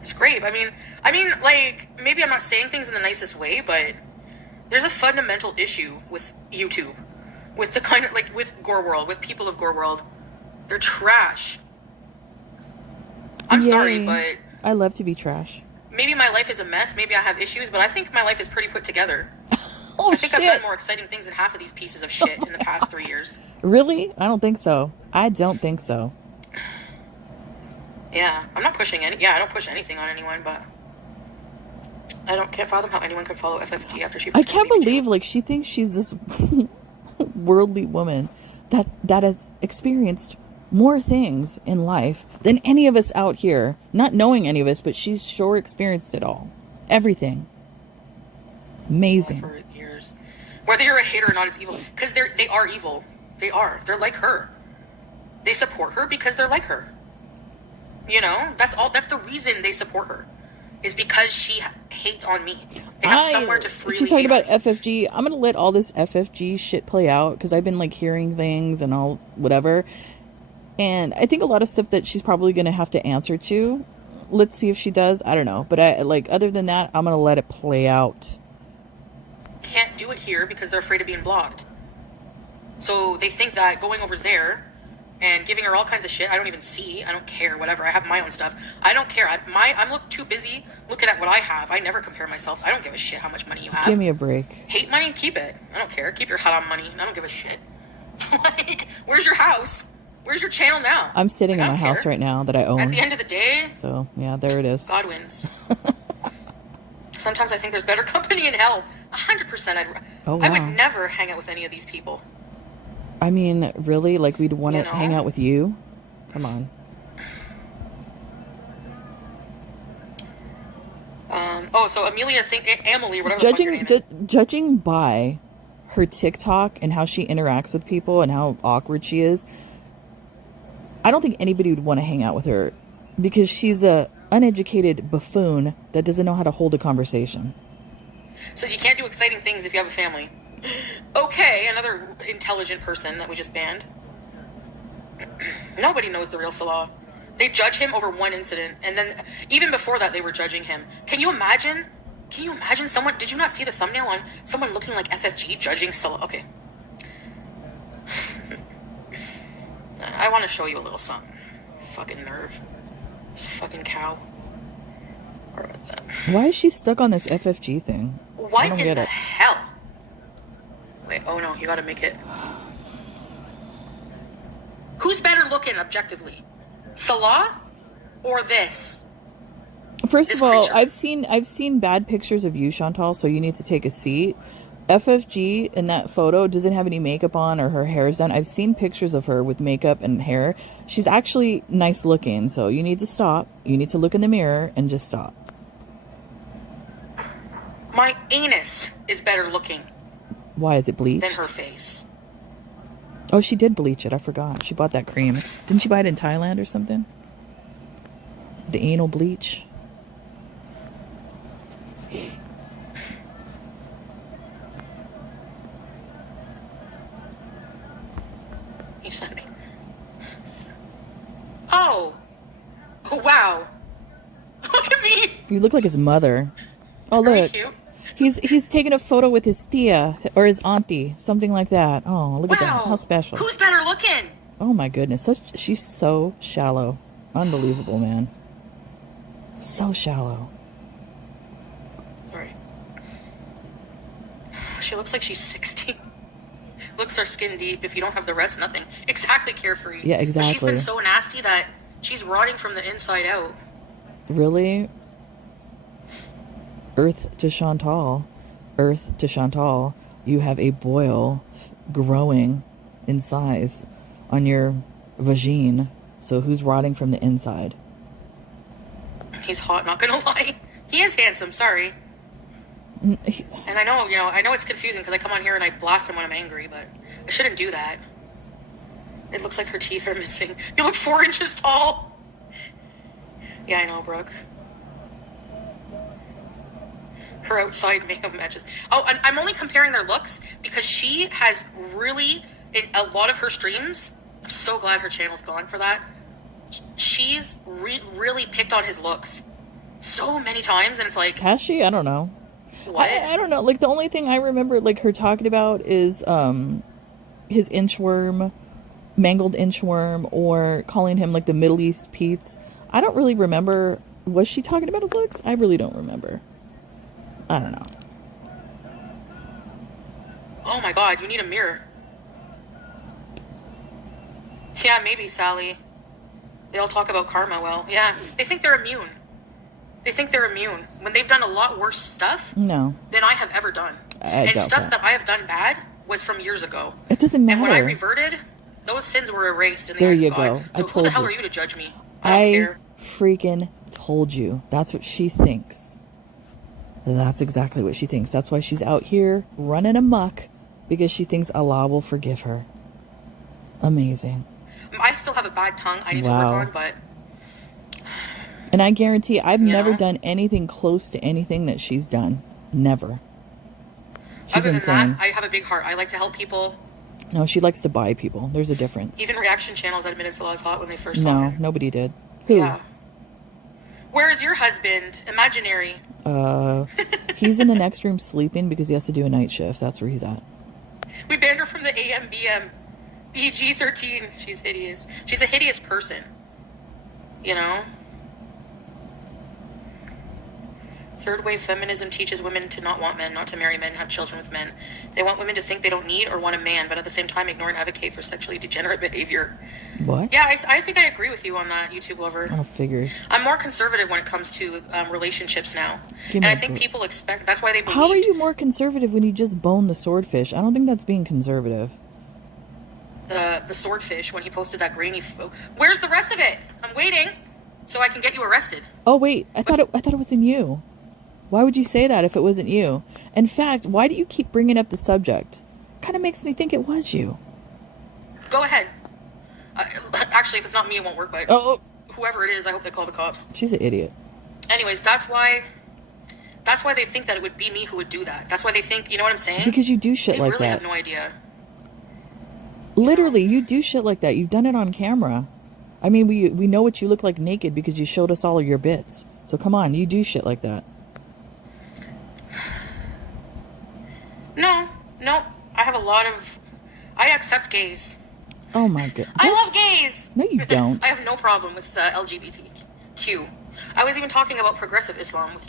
It's great. I mean, like, maybe I'm not saying things in the nicest way, but there's a fundamental issue with YouTube. With the kind of, like, with Gore World, with people of Gore World. They're trash. I'm sorry, but... I love to be trash. Maybe my life is a mess, maybe I have issues, but I think my life is pretty put together. I think I've done more exciting things than half of these pieces of shit in the past 3 years. Really? I don't think so. I don't think so. Yeah, I'm not pushing any. Yeah, I don't push anything on anyone, but can't fathom how anyone could follow FFG after she. I can't believe, like, she thinks she's this worldly woman that has experienced more things in life than any of us out here. Not knowing any of us, but she's sure experienced it all. Everything. Amazing. For years. Whether you're a hater or not is evil. Because they are evil. They are. They're like her. They support her because they're like her. You know? That's the reason they support her. Is because she hates on me. They have somewhere to freely She's talking about hate FFG. I'm going to let all this FFG shit play out because I've been, like, hearing things and all whatever. And I think a lot of stuff that she's probably going to have to answer to, let's see if she does. I don't know. But I like, other than that, I'm going to let it play out. Can't do it here because they're afraid of being blocked. So they think that going over there and giving her all kinds of shit, I don't even see. I don't care. Whatever. I have my own stuff. I don't care. I'm too busy looking at what I have. I never compare myself. I don't give a shit how much money you have. Give me a break. Hate money? Keep it. I don't care. Keep your haram money. I don't give a shit. Like, where's your house? Where's your channel now? I'm sitting in my house right now that I own. At the end of the day, so yeah, there it is. God wins. Sometimes I think there's better company in hell. 100%. Oh, wow. I would never hang out with any of these people. I mean, really? Like, we'd want to hang out with you? Come on. So Amelia Emily, whatever the fuck your name is. Judging by her TikTok and how she interacts with people and how awkward she is, I don't think anybody would want to hang out with her because she's a uneducated buffoon that doesn't know how to hold a conversation. So you can't do exciting things if you have a family. Okay, another intelligent person that we just banned. Nobody knows the real Salah. They judge him over one incident, and then even before that, they were judging him. Can you imagine? Someone? Did you not see the thumbnail on someone looking like FFG judging Salah? Okay. I want to show you a little something. Fucking nerve. This fucking cow. Why is she stuck on this FFG thing? What in the hell? Wait, oh no, you gotta make it. Who's better looking objectively? Salah or this? First of all, I've seen bad pictures of you, Chantal, so you need to take a seat. FFG in that photo doesn't have any makeup on or her hair's done. I've seen pictures of her with makeup and hair. She's actually nice looking, so you need to stop. You need to look in the mirror and just stop. My anus is better looking. Why is it bleached? Than her face. Oh, she did bleach it. I forgot. She bought that cream. Didn't she buy it in Thailand or something? The anal bleach. You sent me. Oh. Wow. Look at me. You look like his mother. Oh, look. Very cute. He's taking a photo with his tia or his auntie, something like that. Oh, look at that. How special. Who's better looking? Oh my goodness. She's so shallow. Unbelievable, man. So shallow. Sorry. She looks like she's 60. Looks are skin deep. If you don't have the rest, nothing. Exactly, carefree. Yeah, exactly. But she's been so nasty that she's rotting from the inside out. Really? Earth to Chantal, you have a boil growing in size on your vagine. So who's rotting from the inside? He's hot, not gonna lie. He is handsome, sorry. And I know it's confusing because I come on here and I blast him when I'm angry, but I shouldn't do that. It looks like her teeth are missing. You look 4 inches tall. Yeah, I know, Brooke. Her outside makeup matches. Oh, and I'm only comparing their looks because she has really, in a lot of her streams, I'm so glad her channel's gone for that. She's really picked on his looks so many times, and it's like... Has she? I don't know. What? I don't know. Like, the only thing I remember, like, her talking about is his inchworm, mangled inchworm, or calling him, like, the Middle East Pete's. I don't really remember. Was she talking about his looks? I really don't remember. I don't know. Oh my god, you need a mirror. Yeah, maybe, Sally. They all talk about karma well. Yeah, they think they're immune. When they've done a lot worse stuff than I have ever done. And stuff that I have done bad was from years ago. It doesn't matter. And when I reverted, those sins were erased in the eyes of God. There you go. So who the hell are you to judge me? I don't care. Freaking told you. That's what she thinks. That's exactly what she thinks. That's why she's out here running amok, because she thinks Allah will forgive her. Amazing. I still have a bad tongue I need to work on, but... And I guarantee I've never done anything close to anything that she's done. Never. She's Other than insane. that, I have a big heart. I like to help people. No, she likes to buy people. There's a difference. Even reaction channels admitted Salah's hot when they first saw her. No, nobody did. Who? Yeah. Where is your husband? Imaginary. He's in the next room sleeping because he has to do a night shift. That's where he's at. We banned her from the AM/BM. PG-13. She's hideous. She's a hideous person. You know? Third wave feminism teaches women to not want men, not to marry men, have children with men. They want women to think they don't need or want a man, but at the same time ignore and advocate for sexually degenerate behavior. What? Yeah, I think I agree with you on that, YouTube lover. Oh, figures. I'm more conservative when it comes to relationships now. And I think people expect... That's why they believe... How are you more conservative when you just bone the swordfish? I don't think that's being conservative. The swordfish, when he posted that grainy... Where's the rest of it? I'm waiting so I can get you arrested. Oh, wait. I thought it was in you. Why would you say that if it wasn't you? In fact, why do you keep bringing up the subject? Kind of makes me think it was you. Go ahead. Actually, if it's not me, it won't work, but whoever it is, I hope they call the cops. She's an idiot. Anyways, that's why they think that it would be me who would do that. That's why they think, you know what I'm saying? Because you do shit like that. They really have no idea. Literally, you do shit like that. You've done it on camera. I mean, we know what you look like naked because you showed us all of your bits. So come on, you do shit like that. No. I accept gays. Oh my god. I love gays. No, you don't. I have no problem with LGBTQ. I was even talking about progressive Islam with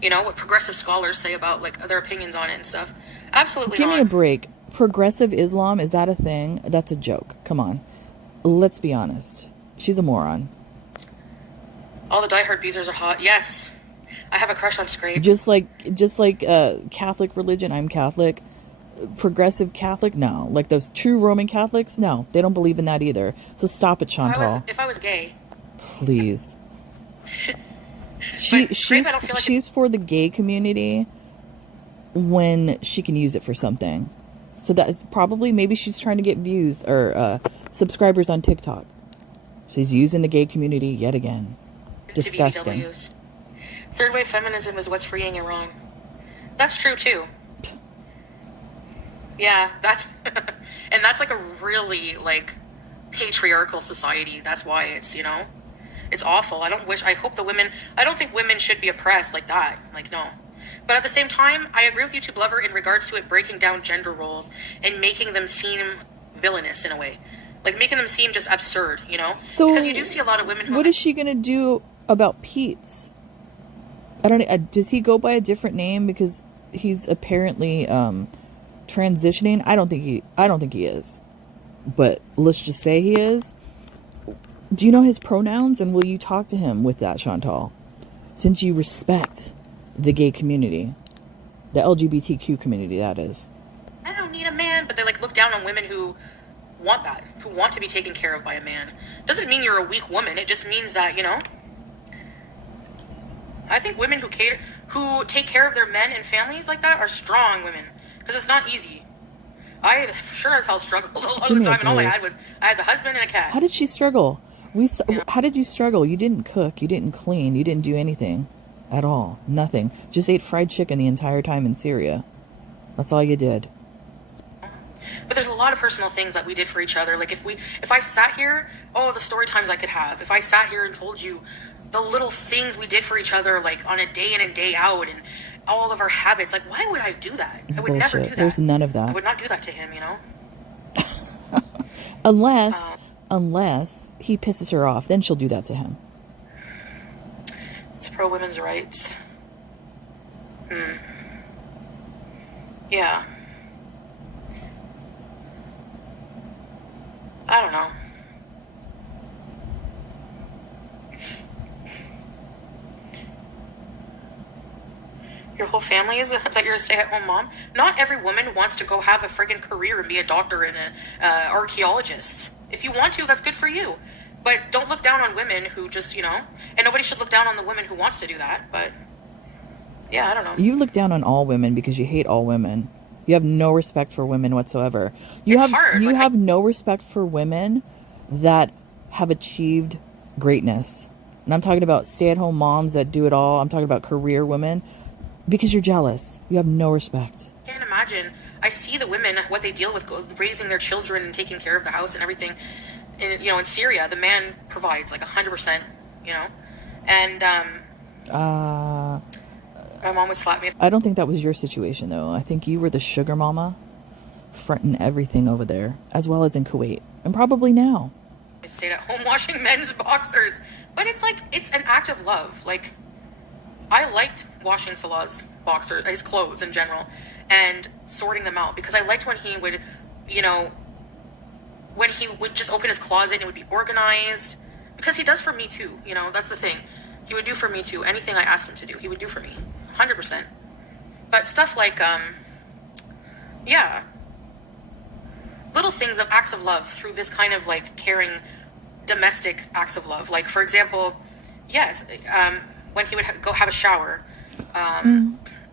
what progressive scholars say about like their opinions on it and stuff. Absolutely Give not. me a break. Progressive Islam, is that a thing? That's a joke. Come on. Let's be honest. She's a moron. All the diehard beezers are hot. Yes. I have a crush on Scrape. Just like Catholic religion, I'm Catholic. Progressive Catholic, no. Like those true Roman Catholics, no. They don't believe in that either. So stop it, Chantal. If I was gay. Please. Scrape, she's for the gay community when she can use it for something. So that is probably, maybe she's trying to get views or subscribers on TikTok. She's using the gay community yet again. Disgusting. Third wave feminism is what's freeing Iran. That's true too. Yeah, that's and that's like a really like patriarchal society. That's why it's it's awful. I don't think women should be oppressed like that. Like, no. But at the same time, I agree with YouTube lover in regards to it breaking down gender roles and making them seem villainous in a way. Like making them seem just absurd, So because you do see a lot of women who... What is she going to do about Pete's? I don't know. Does he go by a different name because he's apparently transitioning? I don't think he is. But let's just say he is. Do you know his pronouns, and will you talk to him with that, Chantal? Since you respect the gay community, the LGBTQ community, that is. I don't need a man, but they like look down on women who want that, who want to be taken care of by a man. Doesn't mean you're a weak woman. It just means that, I think women who take care of their men and families like that are strong women, because it's not easy. I sure as hell struggled a lot of the time, and all I had the husband and a cat. How did she struggle? How did you struggle? You didn't cook, you didn't clean, you didn't do anything at all. Nothing. Just ate fried chicken the entire time in Syria. That's all you did. But there's a lot of personal things that we did for each other. Like if I sat here, the story times I could have. If I sat here and told you the little things we did for each other, like on a day in and day out, and all of our habits, like why would I do that? I would never do that. There's none of that. I would not do that to him, Unless he pisses her off, then she'll do that to him. It's pro women's rights. Yeah. I don't know. Your whole family is that you're a stay-at-home mom? Not every woman wants to go have a friggin' career and be a doctor and an archaeologist. If you want to, that's good for you. But don't look down on women who just, and nobody should look down on the woman who wants to do that. But, yeah, I don't know. You look down on all women because you hate all women. You have no respect for women whatsoever. You have no respect for women that have achieved greatness. And I'm talking about stay-at-home moms that do it all. I'm talking about career women. Because you're jealous. You have no respect. I can't imagine. I see the women, what they deal with, raising their children and taking care of the house and everything. In Syria, the man provides like 100%, And Uh, my mom would slap me. I don't think that was your situation, though. I think you were the sugar mama fronting everything over there, as well as in Kuwait. And probably now. I stayed at home washing men's boxers. But it's like, it's an act of love. Like, I liked washing Salah's boxers, his clothes in general, and sorting them out. Because I liked when he would, you know, when he would just open his closet and it would be organized. Because he does for me too, you know, that's the thing. He would do for me too. Anything I asked him to do, he would do for me. 100%. But stuff like, yeah. Little things of acts of love through this kind of like caring domestic acts of love. Like, for example, yes, when he would go have a shower,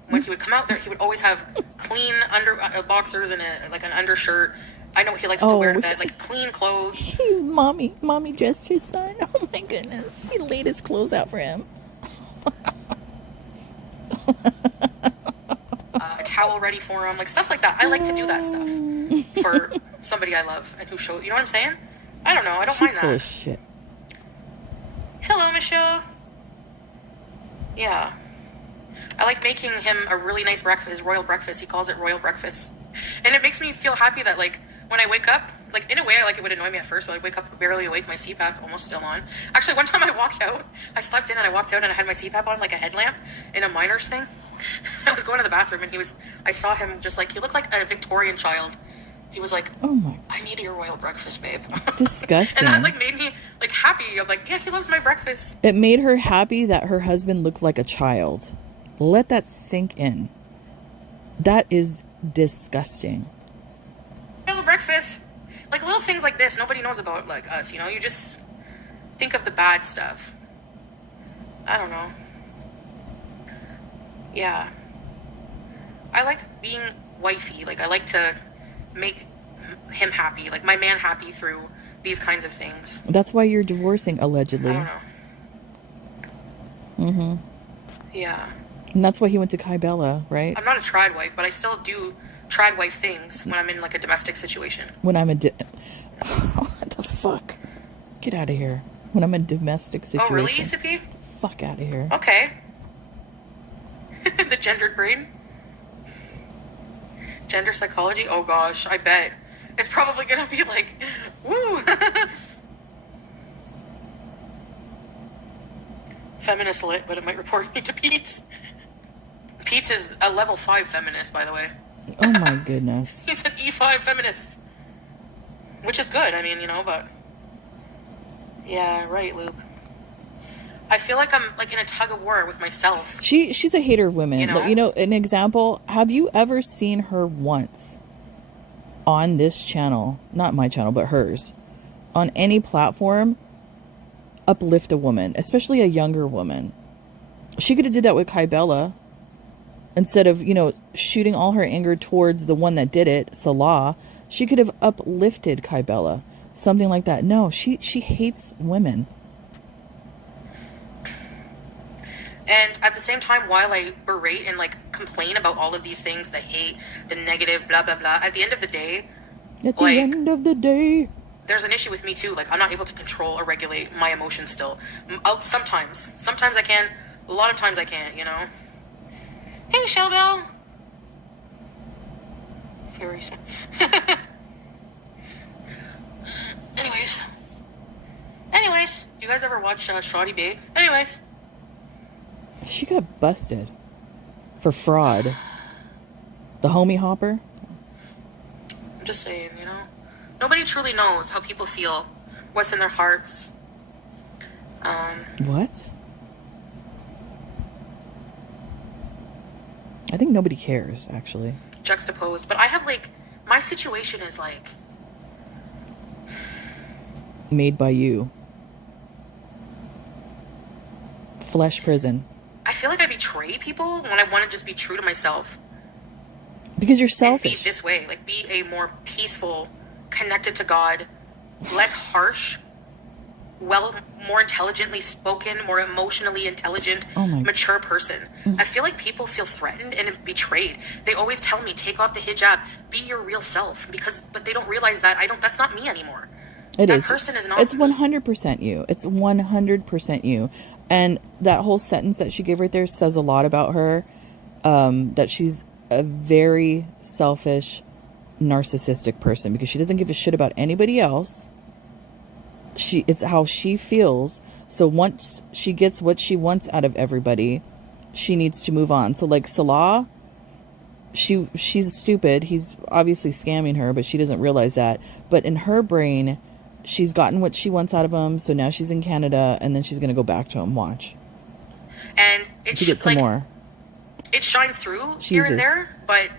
when he would come out there, he would always have clean boxers and an undershirt. I know what he likes to wear to bed, like clean clothes. He's mommy dressed your son. Oh my goodness. He laid his clothes out for him. A towel ready for him, like stuff like that. I like to do that stuff for somebody I love and who show, you know what I'm saying? I don't know, I don't mind that. She's full of shit. Hello, Michelle. Yeah. I like making him a really nice breakfast, his royal breakfast. He calls it royal breakfast. And it makes me feel happy that, like, when I wake up, like, in a way, like, it would annoy me at first, but I'd wake up barely awake, my CPAP almost still on. Actually, one time I walked out, I slept in and I walked out and I had my CPAP on, like a headlamp in a miner's thing. I was going to the bathroom and I saw him just, like, he looked like a Victorian child. He was like, oh my, I need your royal breakfast, babe. Disgusting. And that, like, made me, like, happy. I'm like, yeah, he loves my breakfast. It made her happy that her husband looked like a child. Let that sink in. That is disgusting. Royal breakfast. Like, little things like this, nobody knows about, like, us, you know? You just think of the bad stuff. I don't know. Yeah. I like being wifey. Like, I like to make him happy, like my man happy through these kinds of things. That's why you're divorcing, allegedly. I don't know. Mm-hmm. Yeah. And that's why he went to Kybella, right? I'm not a trad wife, but I still do trad wife things when I'm in like a domestic situation. When I'm what the fuck? Get out of here. When I'm in a domestic situation. Oh, really, ECP? Fuck out of here. Okay. The gendered brain. Gender psychology? Oh gosh, I bet. It's probably gonna be like, woo! Feminist lit, but it might report me to Pete's. Pete's is a level 5 feminist, by the way. Oh my goodness. He's an E5 feminist. Which is good, I mean, you know, but... Yeah, right, Luke. I feel like I'm like in a tug of war with myself. She's a hater of women. You know, an example, have you ever seen her once on this channel, not my channel, but hers, on any platform, uplift a woman, especially a younger woman? She could have did that with Kybella. Instead of, shooting all her anger towards the one that did it, Salah, she could have uplifted Kybella. Something like that. No, she hates women. And at the same time, while I berate and like complain about all of these things, the hate, the negative, blah, blah, blah, at the end of the day, there's an issue with me too. Like, I'm not able to control or regulate my emotions still. Sometimes I can, a lot of times I can't, you know? Hey, Michelle Bell. Very soon. Anyways, you guys ever watch Shoddy Babe? Anyways. She got busted for fraud. The homie hopper. I'm just saying, nobody truly knows how people feel, what's in their hearts. What? I think nobody cares, actually. Juxtaposed. But I have, my situation is, made by you. Flesh prison. I feel like I betray people when I want to just be true to myself. Because you're selfish. And be this way. Be a more peaceful, connected to God, less harsh, more intelligently spoken, more emotionally intelligent, mature person. I feel like people feel threatened and betrayed. They always tell me, take off the hijab, be your real self, but they don't realize that that's not me anymore. That person is not It's 100% you. It's 100% you. And that whole sentence that she gave right there says a lot about her. That she's a very selfish, narcissistic person because she doesn't give a shit about anybody else. It's how she feels. So once she gets what she wants out of everybody, she needs to move on. So like Salah, she's stupid. He's obviously scamming her, but she doesn't realize that. But in her brain, she's gotten what she wants out of him. So now she's in Canada, and then she's gonna go back to him. Watch. And it's to get some more. It shines through here and there, but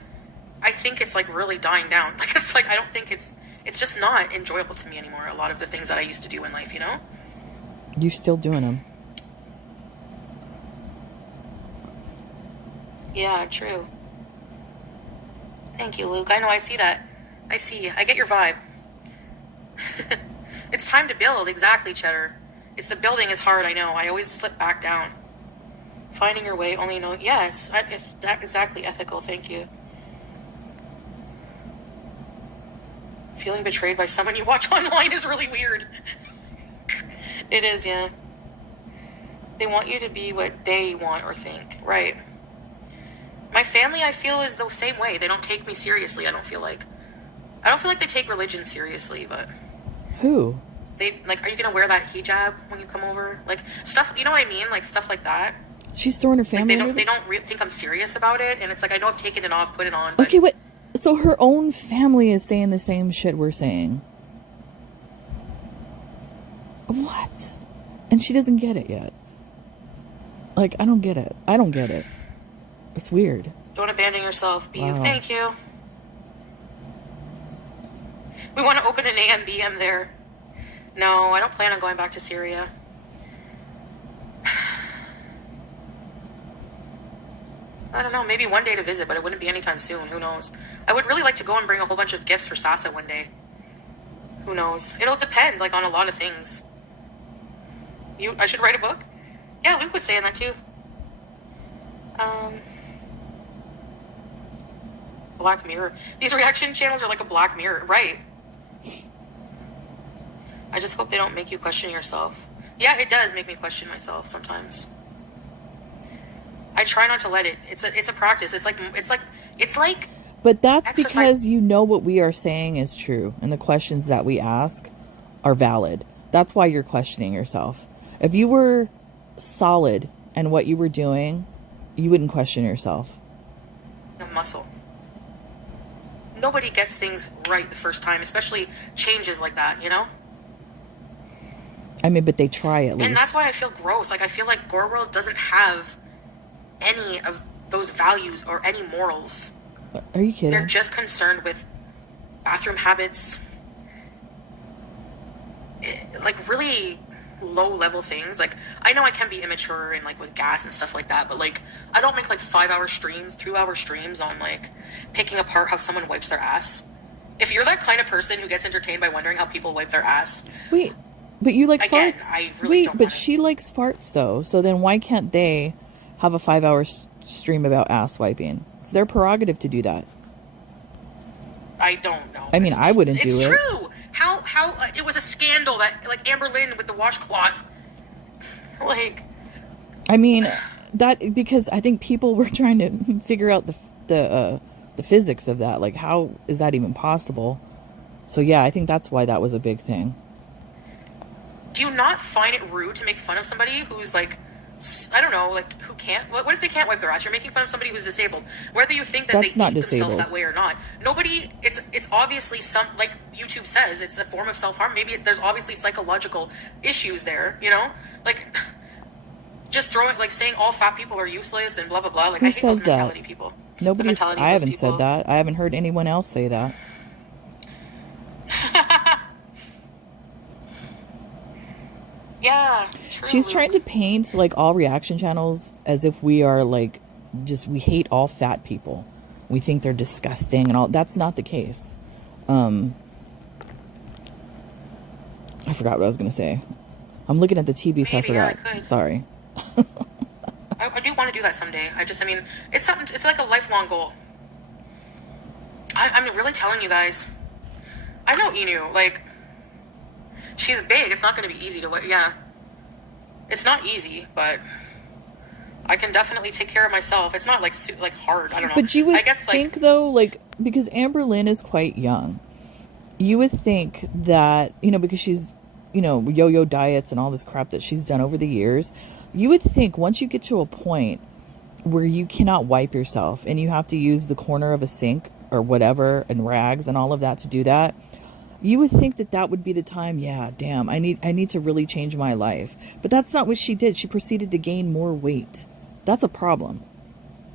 I think it's like really dying down. Like it's like I don't think it's just not enjoyable to me anymore. A lot of the things that I used to do in life, you know. You're still doing them. Yeah, true. Thank you, Luke. I know, I see that. I get your vibe. It's time to build, exactly, Cheddar. It's the building is hard, I know. I always slip back down. Finding your way, only know... Yes, if that exactly ethical, thank you. Feeling betrayed by someone you watch online is really weird. It is, yeah. They want you to be what they want or think. Right. My family, I feel, is the same way. They don't take me seriously, I don't feel like they take religion seriously, but... Who? They, like, are you gonna wear that hijab when you come over? Like, stuff, you know what I mean? Like, stuff like that. She's throwing her family like, they don't think I'm serious about it, and it's like, I know I've taken it off, put it on, but... Okay, what? So her own family is saying the same shit we're saying. What? And she doesn't get it yet. Like, I don't get it. I don't get it. It's weird. Don't abandon yourself, be Wow. you. Thank you. We want to open an AMBM there. No, I don't plan on going back to Syria. I don't know, maybe one day to visit, but it wouldn't be anytime soon. Who knows? I would really like to go and bring a whole bunch of gifts for Sasa one day. Who knows? It'll depend, like, on a lot of things. I should write a book? Yeah, Luke was saying that too. Black Mirror. These reaction channels are like a Black Mirror, right? I just hope they don't make you question yourself. Yeah, it does make me question myself sometimes. I try not to let it. It's a practice. It's like. But that's exercise. because you know what we are saying is true, and the questions that we ask are valid. That's why you're questioning yourself. If you were solid in what you were doing, you wouldn't question yourself. A muscle. Nobody gets things right the first time, especially changes like that, you know? I mean, but they try at least. And that's why I feel gross. Like, I feel like Gore World doesn't have any of those values or any morals. Are you kidding? They're just concerned with bathroom habits, like really low-level things. Like, I know I can be immature and, like, with gas and stuff like that, but, like, I don't make, like, 5-hour streams, 2-hour streams on, like, picking apart how someone wipes their ass. If you're that kind of person who gets entertained by wondering how people wipe their ass... Wait, but you like again, farts? I really don't but want it. she likes farts, though, so then why can't they have a 5-hour stream about ass wiping? It's their prerogative to do that. I don't know. I mean, I wouldn't do it. It's true. How it was a scandal that, like, Amber Lynn with the washcloth. Like, I mean, that because I think people were trying to figure out the physics of that. Like, how is that even possible? So yeah, I think that's why that was a big thing. do you not find it rude to make fun of somebody who's, like, I don't know, like, who can't... What if they can't wipe their ass? You're making fun of somebody who's disabled. Whether you think that That's they not eat themselves disabled. that way or not. Nobody... It's obviously some... Like YouTube says, it's a form of self-harm. Maybe there's obviously psychological issues there, you know? Like, just throwing... Like, saying all fat people are useless and blah, blah, blah. Like, Who I hate those says that? mentality people. Nobody. I I haven't said that. I haven't heard anyone else say that. Yeah, true. She's trying to paint like all reaction channels as if we are like we hate all fat people. We think they're disgusting and all. That's not the case. I forgot what I was gonna say. I'm looking at the TV, so I Maybe, yeah, forgot. I could. Sorry. I do want to do that someday. I mean, it's something. It's like a lifelong goal. I'm really telling you guys. I know Inu. Like, she's big. It's not going to be easy to. Yeah. It's not easy, but I can definitely take care of myself. It's not like hard. I don't know. But you would I guess think though, like, because Amber Lynn is quite young, you would think that, you know, because she's, you know, yo-yo diets and all this crap that she's done over the years, you would think once you get to a point where you cannot wipe yourself and you have to use the corner of a sink or whatever and rags and all of that to do that, you would think that that would be the time. Yeah, damn, I need to really change my life. But that's not what she did. She proceeded to gain more weight. That's a problem.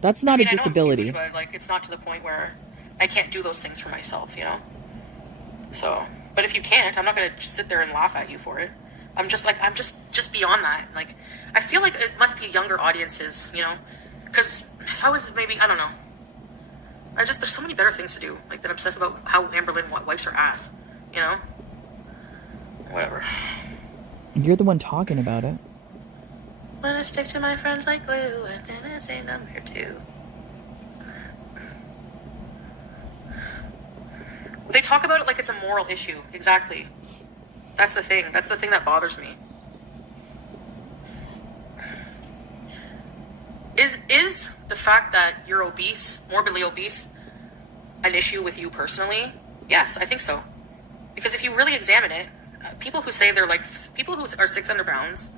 That's not a disability. I know I'm huge, but like it's not to the point where I can't do those things for myself, you know. So, but if you can't, I'm not gonna just sit there and laugh at you for it. I'm just beyond that. Like, I feel like it must be younger audiences, you know, because if I was maybe, I don't know. There's so many better things to do, like than obsess about how Amber Lynn wipes her ass, you know? Whatever. You're the one talking about it. When I stick to my friends like glue, and then I say number 2. They talk about it like it's a moral issue. Exactly. That's the thing. That's the thing that bothers me. Is the fact that you're obese, morbidly obese, an issue with you personally? Yes, I think so. Because if you really examine it, people who say they're like, people who are 600 pounds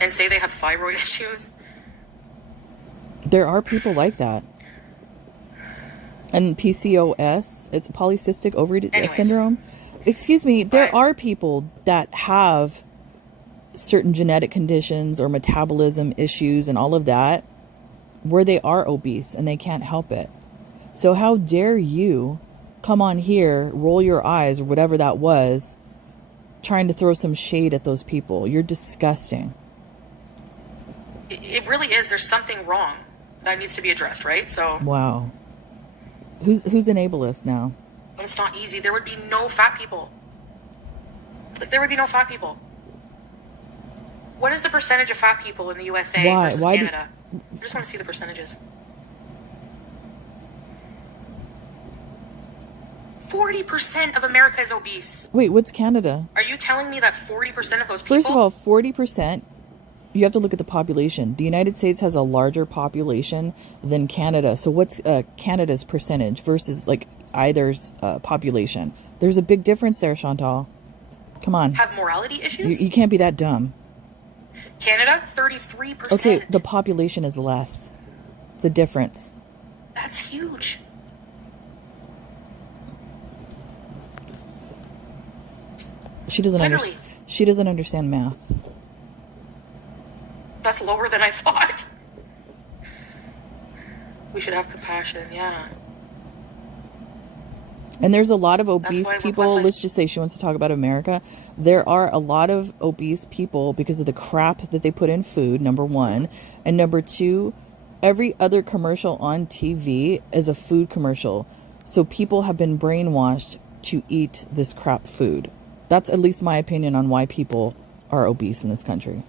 and say they have thyroid issues. There are people like that. And PCOS, it's polycystic ovary syndrome. Excuse me, there are people that have certain genetic conditions or metabolism issues and all of that where they are obese and they can't help it. So how dare you come on here, roll your eyes or whatever that was, trying to throw some shade at those people. You're disgusting. It really is. There's something wrong that needs to be addressed, right? So wow. Who's an ableist now? But it's not easy. There would be no fat people. Like, there would be no fat people. What is the percentage of fat people in the USA versus Canada? I just want to see the percentages. 40% of America is obese. Wait, what's Canada? Are you telling me that 40% of those people... First of all, 40%, you have to look at the population. The United States has a larger population than Canada. So what's Canada's percentage versus like either's population? There's a big difference there, Chantal. Come on. Have morality issues? You can't be that dumb. Canada, 33%. Okay, the population is less. It's a difference. That's huge. She doesn't understand math. That's lower than I thought. We should have compassion, yeah. And there's a lot of obese people. Let's just say she wants to talk about America. There are a lot of obese people because of the crap that they put in food, number one. And number two, every other commercial on TV is a food commercial. So people have been brainwashed to eat this crap food. That's at least my opinion on why people are obese in this country.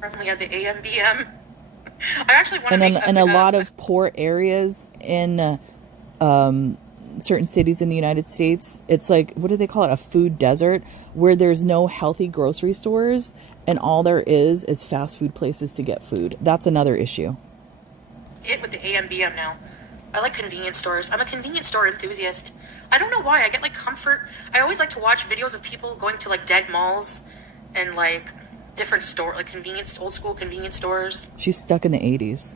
Definitely at the AMBM. I actually want to make a lot of poor areas in certain cities in the United States, it's like, what do they call it? A food desert, where there's no healthy grocery stores and all there is fast food places to get food. That's another issue. It with the AMBM now. I like convenience stores. I'm a convenience store enthusiast. I don't know why. I get like comfort. I always like to watch videos of people going to like dead malls and like different store, like old school convenience stores. She's stuck in the 80s.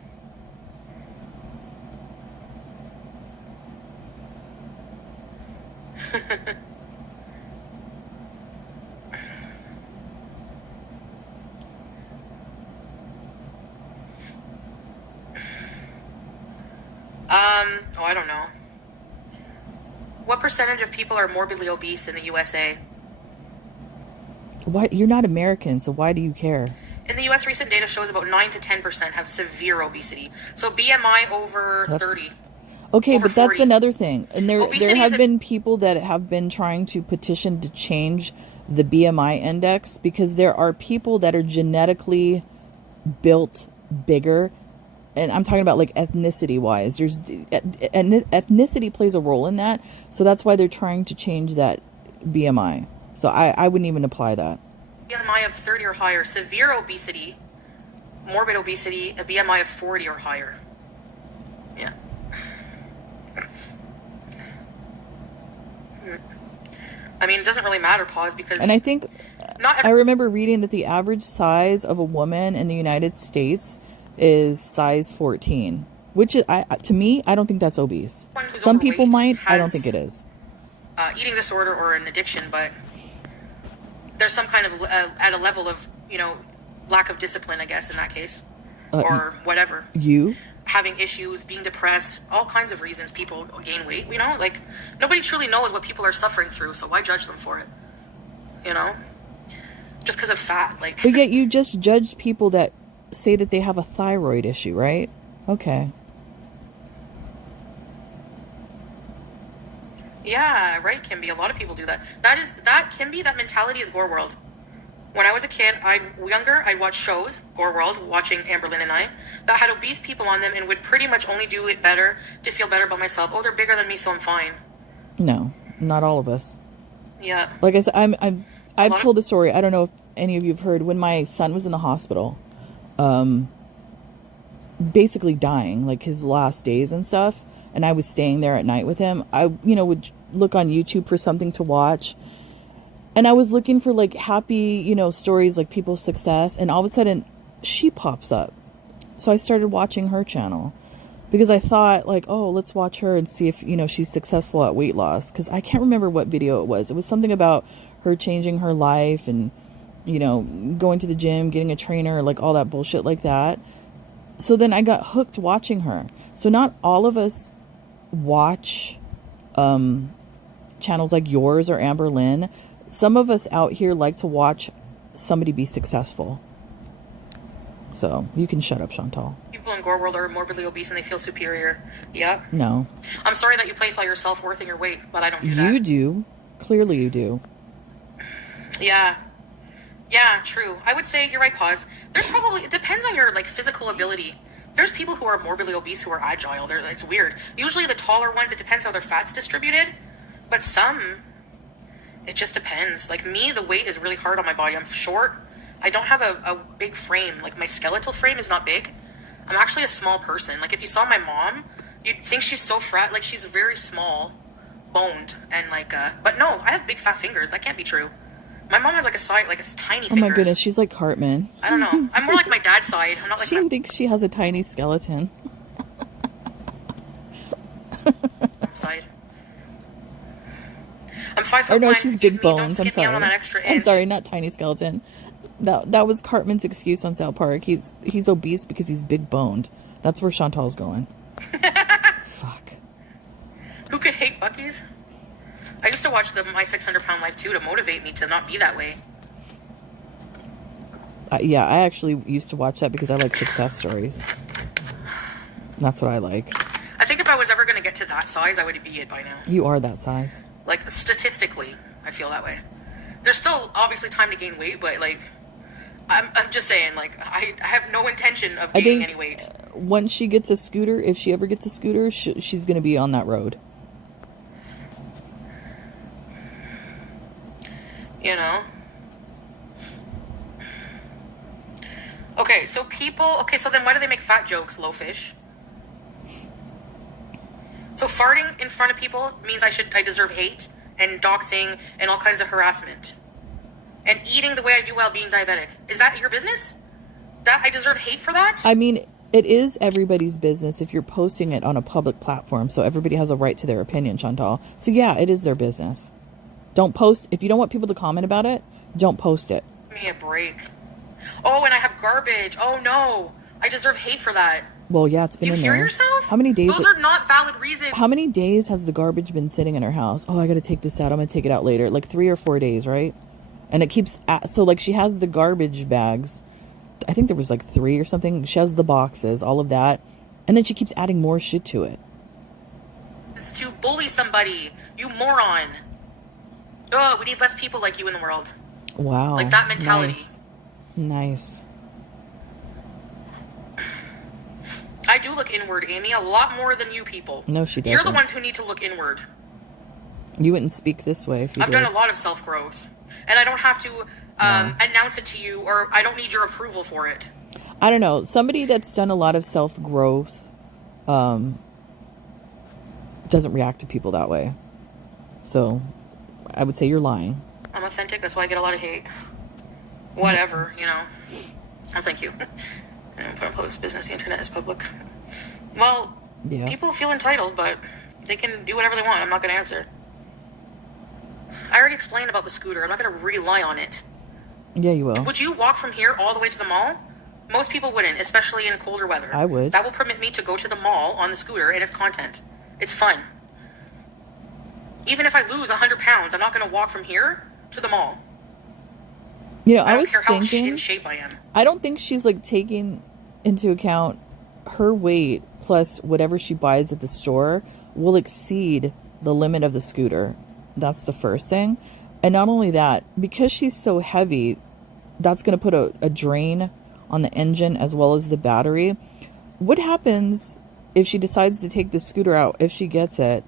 I don't know. What percentage of people are morbidly obese in the USA? Why? You're not American, so why do you care? In the US, recent data shows about 9 to 10% have severe obesity. So BMI over 30. Okay, over but that's 40. Another thing. And there have been people that have been trying to petition to change the BMI index because there are people that are genetically built bigger. And I'm talking about like ethnicity wise. Ethnicity plays a role in that. So that's why they're trying to change that BMI. So I wouldn't even apply that. BMI of 30 or higher, severe obesity morbid obesity, a BMI of 40 or higher. Yeah. I mean, it doesn't really matter, pause, because And I think not I remember reading that the average size of a woman in the United States is size 14, which is, to me, I don't think that's obese. everyone who's Some people overweight might. I don't has think it is. eating disorder or an addiction, but there's some kind of at a level of, lack of discipline, I guess, in that case, or whatever. You? Having issues, being depressed, all kinds of reasons people gain weight, like nobody truly knows what people are suffering through, so why judge them for it? Just because of fat, like. But yet you just judge people that say that they have a thyroid issue, right? Okay. Yeah, right, Kimby. A lot of people do that. Kimby, that mentality is Gore World. When I was a kid, I'd watch shows, Gore World, watching Amberlynn and I, that had obese people on them and would pretty much only do it better to feel better about myself. Oh, they're bigger than me, so I'm fine. No, not all of us. Yeah. Like I said, I've told the story. I don't know if any of you have heard. When my son was in the hospital, basically dying, like his last days and stuff, and I was staying there at night with him, I, would look on YouTube for something to watch. And I was looking for like happy, stories, like people's success. And all of a sudden she pops up. So I started watching her channel because I thought like, oh, let's watch her and see if, she's successful at weight loss. Cause I can't remember what video it was. It was something about her changing her life and, going to the gym, getting a trainer, like all that bullshit like that. So then I got hooked watching her. So not all of us watch, channels like yours or Amberlynn. Some of us out here like to watch somebody be successful. So you can shut up, Chantal. People in Gore World are morbidly obese and they feel superior. Yeah. No. I'm sorry that you place all your self-worth in your weight, but I don't do that. You do. Clearly you do. Yeah. Yeah, true. I would say you're right, pause. It depends on your physical ability. There's people who are morbidly obese who are agile. It's weird. Usually the taller ones, it depends how their fat's distributed. But some, it just depends. Like me, the weight is really hard on my body. I'm short. I don't have a big frame. Like my skeletal frame is not big. I'm actually a small person. Like if you saw my mom, you'd think she's so fat. Like she's very small, boned, and but no, I have big fat fingers. That can't be true. My mom has a tiny fingers. Oh my goodness, she's like Cartman. I don't know. I'm more like my dad's side. I'm not like she thinks she has a tiny skeleton. side. I'm 5'1". Oh no, she's big Don't bones. skip I'm sorry. me out on that extra inch. I'm sorry, not tiny skeleton. That was Cartman's excuse on South Park. He's obese because he's big boned. That's where Chantal's going. Fuck. Who could hate Buc-ee's? I used to watch My 600 Pound Life too to motivate me to not be that way. Yeah, I actually used to watch that because I like success stories. That's what I like. I think if I was ever going to get to that size, I would be it by now. You are that size. Like, statistically, I feel that way. There's still obviously time to gain weight, but I'm just saying, I have no intention of gaining any weight. Once she gets a scooter, if she ever gets a scooter, she's going to be on that road. Okay, so then why do they make fat jokes, low fish? So farting in front of people means I deserve hate and doxing and all kinds of harassment. And eating the way I do while being diabetic. Is that your business? That I deserve hate for that? I mean, it is everybody's business if you're posting it on a public platform, so everybody has a right to their opinion, Chantal. So yeah, it is their business. Don't post. If you don't want people to comment about it, don't post it. Give me a break. Oh, and I have garbage. Oh no. I deserve hate for that. Well, yeah, it's been in there. You hear yourself? How many days? Those are not valid reasons. How many days has the garbage been sitting in her house? Oh, I got to take this out. I'm going to take it out later. Like 3 or 4 days, right? And it keeps... So, she has the garbage bags. I think there was 3 or something. She has the boxes, all of that. And then she keeps adding more shit to it. It's to bully somebody. You moron. Oh, we need less people like you in the world. Wow. Like that mentality. Nice. I do look inward, Amy, a lot more than you people. No, she doesn't. You're the ones who need to look inward. You wouldn't speak this way if you I've did. done a lot of self-growth. And I don't have to announce it to you, or I don't need your approval for it. I don't know. Somebody that's done a lot of self-growth doesn't react to people that way. So I would say you're lying. I'm authentic. That's why I get a lot of hate. Whatever, you know. Oh, thank you. I don't put on public business. The internet is public. Well, Yeah. people feel entitled, but they can do whatever they want. I'm not going to answer. I already explained about the scooter. I'm not going to rely on it. Yeah, you will. Would you walk from here all the way to the mall? Most people wouldn't, especially in colder weather. I would. That will permit me to go to the mall on the scooter, and it's content. It's fun. Even if I lose 100 pounds, I'm not going to walk from here to the mall. You know, I I don't was care how thinking, in shape I am. I don't think she's like taking into account her weight plus whatever she buys at the store will exceed the limit of the scooter. That's the first thing. And not only that, because she's so heavy, that's going to put a drain on the engine as well as the battery. What happens if she decides to take the scooter out, if she gets it,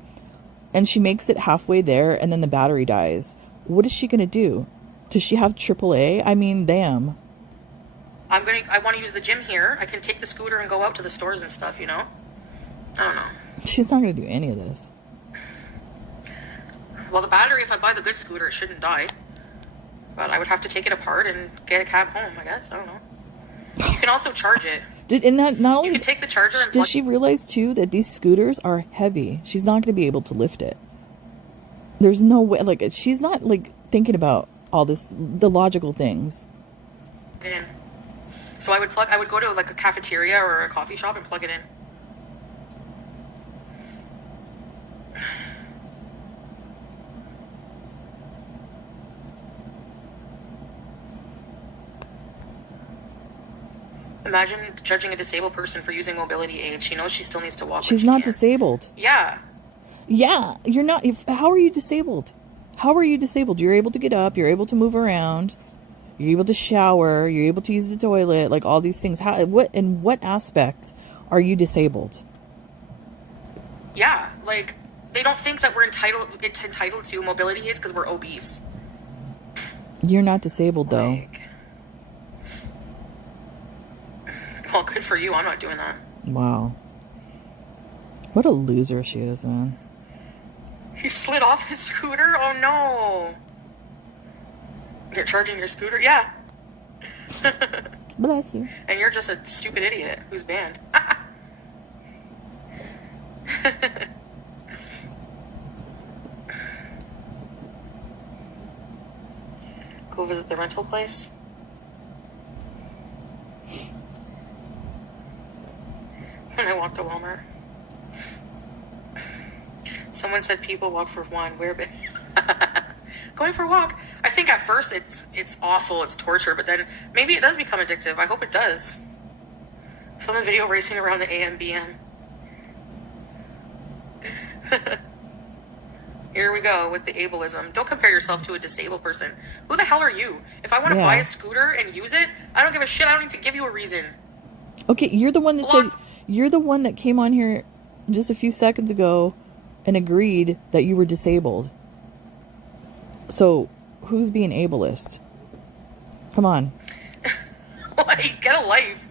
and she makes it halfway there and then the battery dies? What is she going to do? Does she have AAA? I mean, damn. I want to use the gym here. I can take the scooter and go out to the stores and stuff, you know? I don't know. She's not going to do any of this. Well, the battery, if I buy the good scooter, it shouldn't die. But I would have to take it apart and get a cab home, I guess. I don't know. You can also charge it. And that not only You can take the charger and does she realize too that these scooters are heavy? She's not going to be able to lift it. There's no way. Like, she's not like thinking about all this, the logical things. in. So I would go to like a cafeteria or a coffee shop and plug it in. Imagine judging a disabled person for using mobility aids. She knows she still needs to walk. She's not disabled. Yeah. Yeah, you're not. How are you disabled? How are you disabled? You're able to get up. You're able to move around. You're able to shower. You're able to use the toilet. Like all these things. How? What? In what aspect are you disabled? Yeah, like they don't think that we're entitled to mobility aids because we're obese. You're not disabled though. Like, well, good for you. I'm not doing that. Wow. What a loser she is, man. He slid off his scooter? Oh no. You're charging your scooter? Yeah. Bless you. And you're just a stupid idiot who's banned. Go visit the rental place. When I walked to Walmart. Someone said people walk for one. Where? Going for a walk. I think at first it's awful, it's torture, but then maybe it does become addictive. I hope it does. Film a video racing around the AMBM. Here we go with the ableism. Don't compare yourself to a disabled person. Who the hell are you? If I want to buy a scooter and use it, I don't give a shit. I don't need to give you a reason. Okay, you're the one that said, you're the one that came on here just a few seconds ago and agreed that you were disabled. So, who's being ableist? Come on. Like, get a life.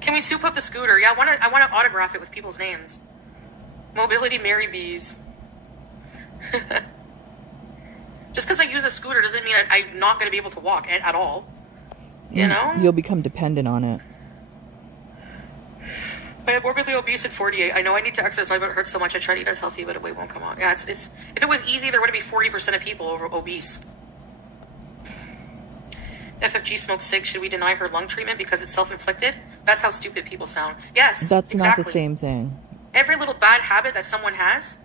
Can we soup up the scooter? Yeah, I want to autograph it with people's names. Mobility Mary Bees. Just because I use a scooter doesn't mean I'm not going to be able to walk at all. You know? You'll become dependent on it. I am morbidly obese at 48. I know I need to exercise, but it hurts so much. I try to eat as healthy, but the weight won't come out. Yeah, it's if it was easy, there would be 40% of people over obese. FFG smokes cigs. Should we deny her lung treatment because it's self-inflicted? That's how stupid people sound. Yes, That's exactly. not the same thing. Every little bad habit that someone has,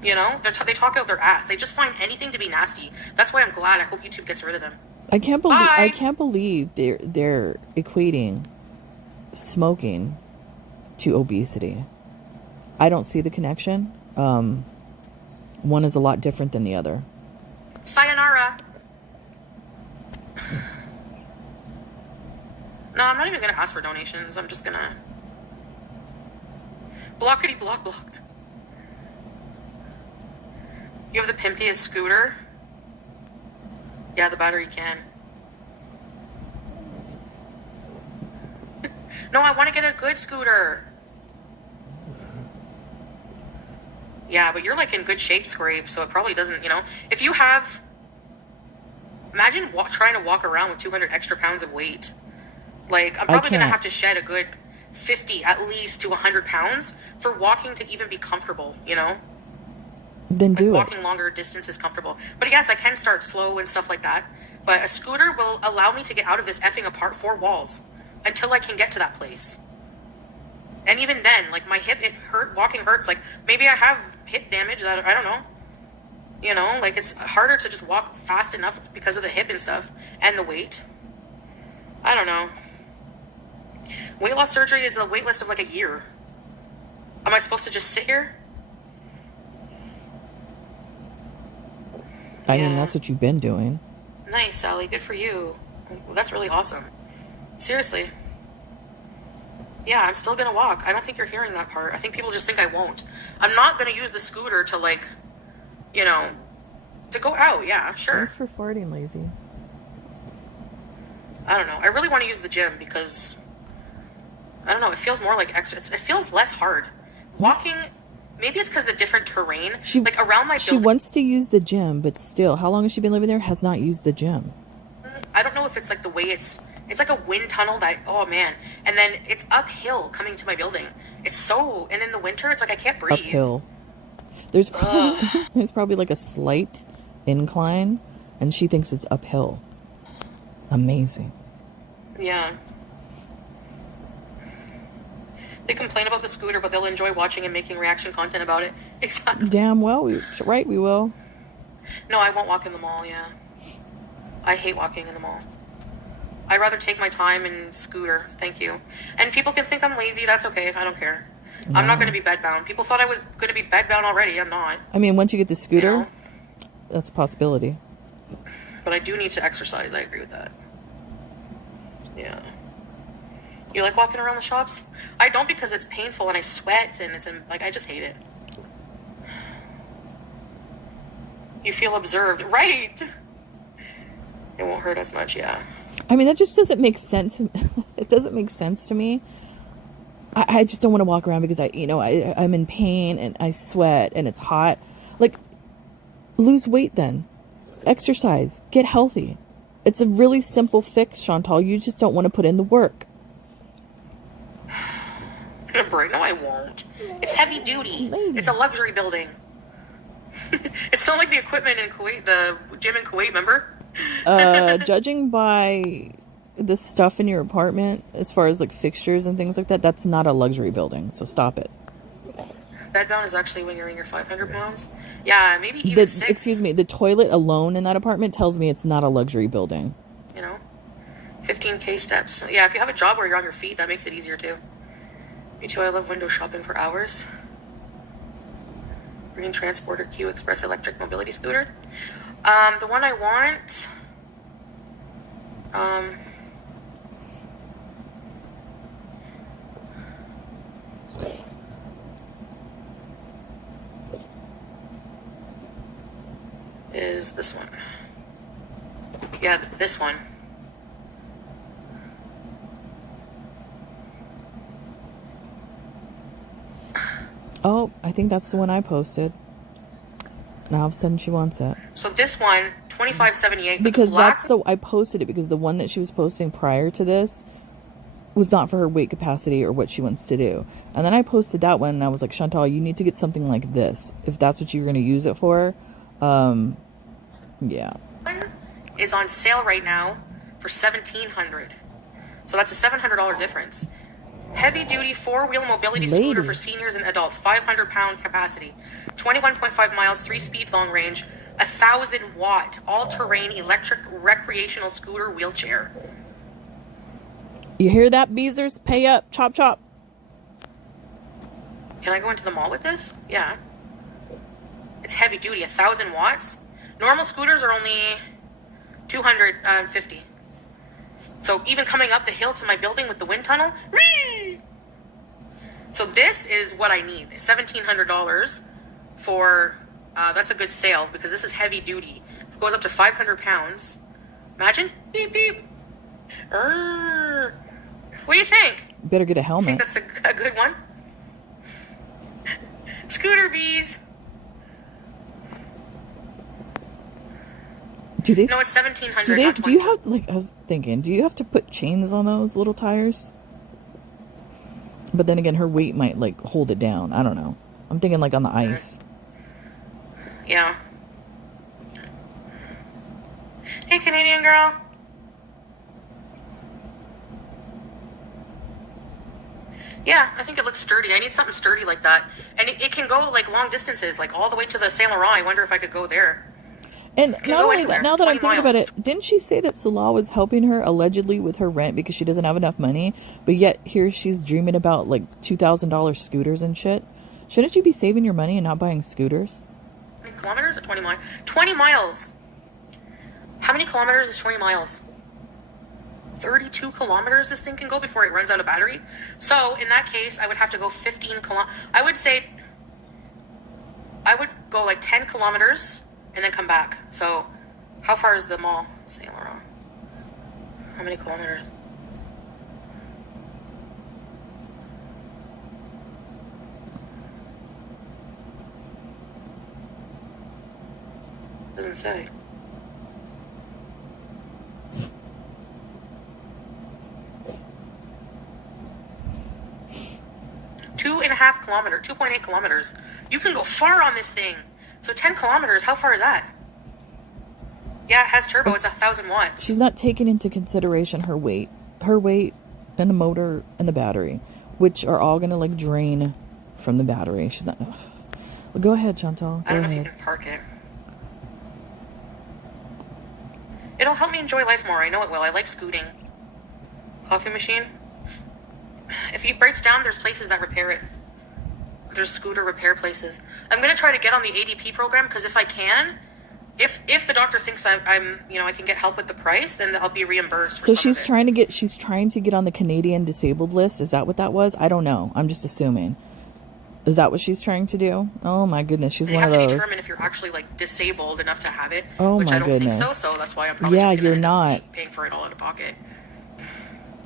you know, they talk out their ass. They just find anything to be nasty. That's why I'm glad. I hope YouTube gets rid of them. I can't believe they're equating smoking to obesity. I don't see the connection. One is a lot different than the other. Sayonara. No, I'm not even gonna ask for donations. I'm just gonna blocked. You have the pimpiest scooter. Yeah, the battery can. No, I want to get a good scooter. Yeah, but you're like in good shape, Scrape, so it probably doesn't, you know. If you have... Imagine trying to walk around with 200 extra pounds of weight. Like, I'm probably going to have to shed a good 50 at least to 100 pounds for walking to even be comfortable, you know? Then like do walking it. longer distances comfortable. But yes, I can start slow and stuff like that. But a scooter will allow me to get out of this effing apart four walls until I can get to that place. And even then, like my hip, walking hurts. Like maybe I have hip damage that, I don't know. You know, like it's harder to just walk fast enough because of the hip and stuff and the weight. I don't know. Weight loss surgery is a wait list of like a year. Am I supposed to just sit here? I mean, that's what you've been doing. Nice, Sally. Good for you. Well, that's really awesome. Seriously. Yeah, I'm still going to walk. I don't think you're hearing that part. I think people just think I won't. I'm not going to use the scooter to, like, you know, to go out. Yeah, sure. Thanks for farting, lazy. I don't know. I really want to use the gym because, I don't know, it feels more like extra. It feels less hard. Walking, maybe it's because the different terrain. Like, around my building. She wants to use the gym, but still, how long has she been living there? Has not used the gym. I don't know if it's like the way it's like a wind tunnel that, oh man. And then it's uphill coming to my building. It's so, and in the winter, it's like I can't breathe. Uphill. There's probably like a slight incline, and she thinks it's uphill. Amazing. Yeah. They complain about the scooter, but they'll enjoy watching and making reaction content about it. Exactly. Damn well, we will. No, I won't walk in the mall, yeah. I hate walking in the mall. I'd rather take my time and scooter. Thank you. And people can think I'm lazy. That's okay. I don't care. No. I'm not going to be bedbound. People thought I was going to be bedbound already. I'm not. I mean, once you get the scooter, you know, that's a possibility. But I do need to exercise. I agree with that. Yeah. You like walking around the shops? I don't because it's painful and I sweat and it's like, I just hate it. You feel observed. Right. It won't hurt as much, yeah. I mean, that just doesn't make sense. It doesn't make sense to me. I just don't want to walk around because I'm in pain and I sweat and it's hot. Like, lose weight then. Exercise. Get healthy. It's a really simple fix, Chantal. You just don't want to put in the work. No, I won't. It's heavy duty. It's a luxury building. It's not like the equipment in Kuwait, the gym in Kuwait, remember? Judging by the stuff in your apartment, as far as like fixtures and things like that, that's not a luxury building, so stop it. Bedbound is actually when you're in your 500 pounds. Yeah, maybe even 6. Excuse me, the toilet alone in that apartment tells me it's not a luxury building. You know, 15K steps. Yeah, if you have a job where you're on your feet, that makes it easier too. Me too, I love window shopping for hours. Green Transporter Q Express electric mobility scooter. The one I want, is this one. Yeah, this one. Oh, I think that's the one I posted. Now all of a sudden she wants it. So this one, $25.78. Because I posted it because the one that she was posting prior to this was not for her weight capacity or what she wants to do. And then I posted that one and I was like, Chantal, you need to get something like this if that's what you're going to use it for. Yeah. Is on sale right now for $1,700. So that's a $700 difference. Heavy duty 4-wheel mobility scooter for seniors and adults, 500-pound capacity, 21.5 miles, 3-speed long range, 1,000-watt all-terrain electric recreational scooter wheelchair. You hear that, Beezers? Pay up, chop chop. Can I go into the mall with this? Yeah. It's heavy duty, 1,000 watts. Normal scooters are only 250. So even coming up the hill to my building with the wind tunnel, whee! So this is what I need. $1,700 for, that's a good sale because this is heavy duty. It goes up to 500 pounds. Imagine. Beep, beep. What do you think? Better get a You helmet. think that's a good one? Scooter bees. Do they? No, it's 1,700. Do they? Not Do you 22. have like? I was thinking. Do you have to put chains on those little tires? But then again, her weight might like hold it down. I don't know. I'm thinking like on the ice. Yeah. Hey, Canadian girl. Yeah, I think it looks sturdy. I need something sturdy like that. And it can go like long distances, like all the way to the Saint Laurent. I wonder if I could go there. And Can not go only anywhere. that, now that I'm 20 thinking about miles. it, didn't she say that Salah was helping her allegedly with her rent because she doesn't have enough money? But yet here she's dreaming about like $2,000 scooters and shit. Shouldn't you be saving your money and not buying scooters? How many kilometers or 20 miles? 20 miles. How many kilometers is 20 miles? 32 kilometers this thing can go before it runs out of battery. So in that case, I would have to go 15 kilometers. I would say I would go like 10 kilometers and then come back. So how far is the mall? Saint Laurent. How many kilometers? Doesn't say. Two and a half kilometer, 2.8 kilometers. You can go far on this thing. So 10 kilometers, how far is that? Yeah, it has turbo. It's 1,000 watts. She's not taking into consideration her weight and the motor and the battery, which are all gonna like drain from the battery. She's not. Ugh. Well, go ahead, Chantal. I don't know Go if you ahead. can park it. It'll help me enjoy life more. I know it will. I like scooting. Coffee machine. If it breaks down, there's places that repair it. There's scooter repair places. I'm gonna try to get on the ADP program because if I can, if the doctor thinks I'm I can get help with the price, then I'll be reimbursed. For So some of it. she's trying to get on the Canadian disabled list. Is that what that was? I don't know. I'm just assuming. Is that what she's trying to do? Oh my goodness, she's They one have of to those. determine if you're actually like disabled enough to have it, Oh which my I don't goodness. think so. So that's why I'm probably Yeah, just gonna you're end up not. paying for it all out of pocket.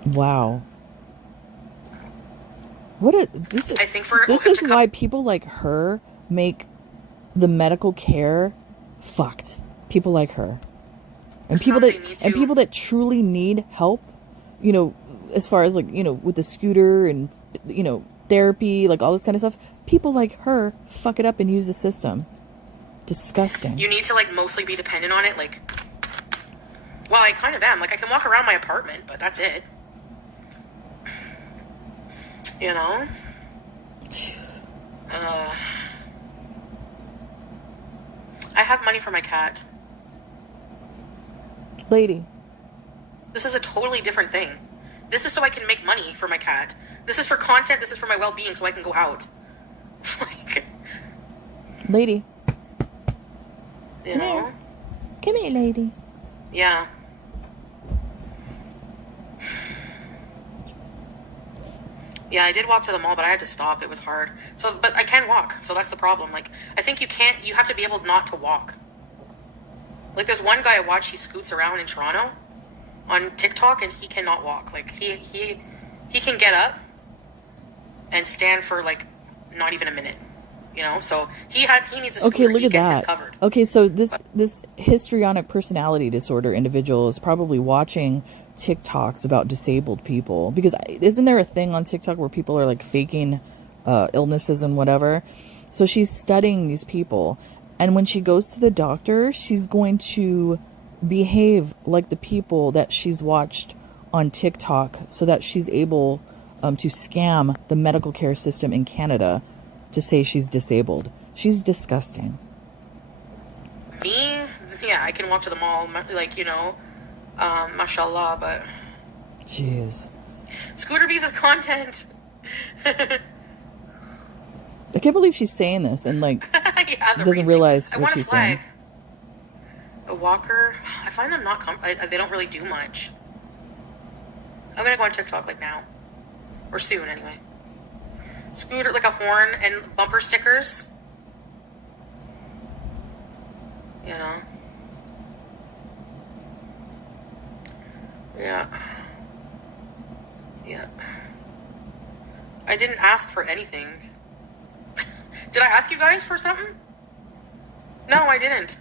Wow. What a this I think for this him is to why people like her make the medical care fucked. People like her. And people that Something need and to- people that truly need help, as far as like, with the scooter and therapy, like all this kind of stuff, people like her fuck it up and use the system. Disgusting. You need to like mostly be dependent on it. Like, well, I kind of am. Like, I can walk around my apartment, but that's it. You know. Jeez. I have money for my cat. Lady. This is a totally different thing. This is so I can make money for my cat. This is for content. This is for my well-being, so I can go out. Like, Lady. you know. Come here, lady. Yeah. Yeah, I did walk to the mall, but I had to stop. It was hard. So, but I can walk. So that's the problem. Like, I think you have to be able not to walk. Like, there's one guy I watch, he scoots around in Toronto on TikTok, and he cannot walk. Like, he can get up and stand for, like, not even a minute. So he needs a scooter. Okay, look he at gets his that. covered. Okay, so this histrionic personality disorder individual is probably watching TikToks about disabled people, because isn't there a thing on TikTok where people are like faking illnesses and whatever? So she's studying these people, and when she goes to the doctor, she's going to behave like the people that she's watched on TikTok so that she's able to scam the medical care system in Canada to say she's disabled. She's disgusting. Me? Yeah, I can walk to the mall, like, mashallah, but... Jeez. Scooter Bees is content. I can't believe she's saying this and like Yeah, doesn't realize I what want a she's flag. saying. A walker. I find them not they don't really do much. I'm gonna go on TikTok like now. Or soon, anyway. Scooter, like a horn and bumper stickers. Yeah. Yeah. I didn't ask for anything. Did I ask you guys for something? No, I didn't.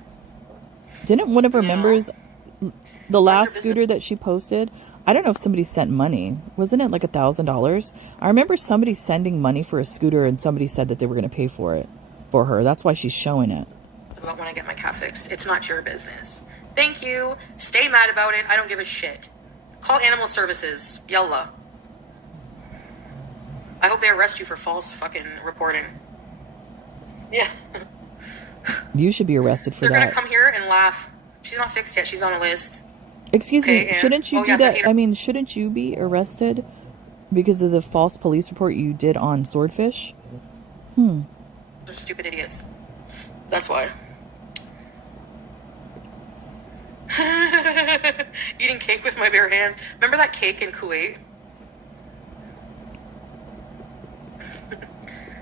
Didn't one of her You know? members, the Mind your last business. scooter that she posted, I don't know if somebody sent money. Wasn't it like $1,000? I remember somebody sending money for a scooter and somebody said that they were going to pay for it for her. That's why she's showing it. About when I get my cat fixed. It's not your business. Thank you. Stay mad about it. I don't give a shit. Call animal services. Yalla. I hope they arrest you for false fucking reporting. Yeah. You should be arrested for They're that. gonna come here and laugh. She's not fixed yet. She's on a list. Excuse Okay, me, and- shouldn't you oh, do yeah, that? hater- I mean, shouldn't you be arrested because of the false police report you did on Swordfish? They're stupid idiots. That's why. Eating cake with my bare hands. Remember that cake in Kuwait?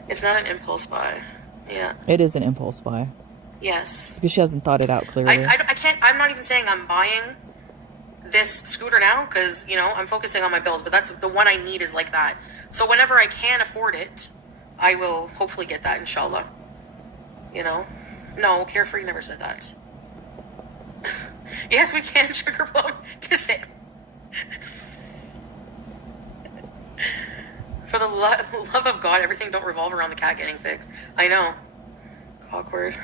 It's not an impulse buy. Yeah. It is an impulse buy Yes. because she hasn't thought it out clearly. I can't, I'm not even saying I'm buying this scooter now because, you know, I'm focusing on my bills, but that's the one I need is like that. So whenever I can afford it, I will hopefully get that, inshallah. You know? No, Carefree never said that. Yes, we can, sugar plum. Kiss it. For the love of God, everything don't revolve around the cat getting fixed. I know. Awkward.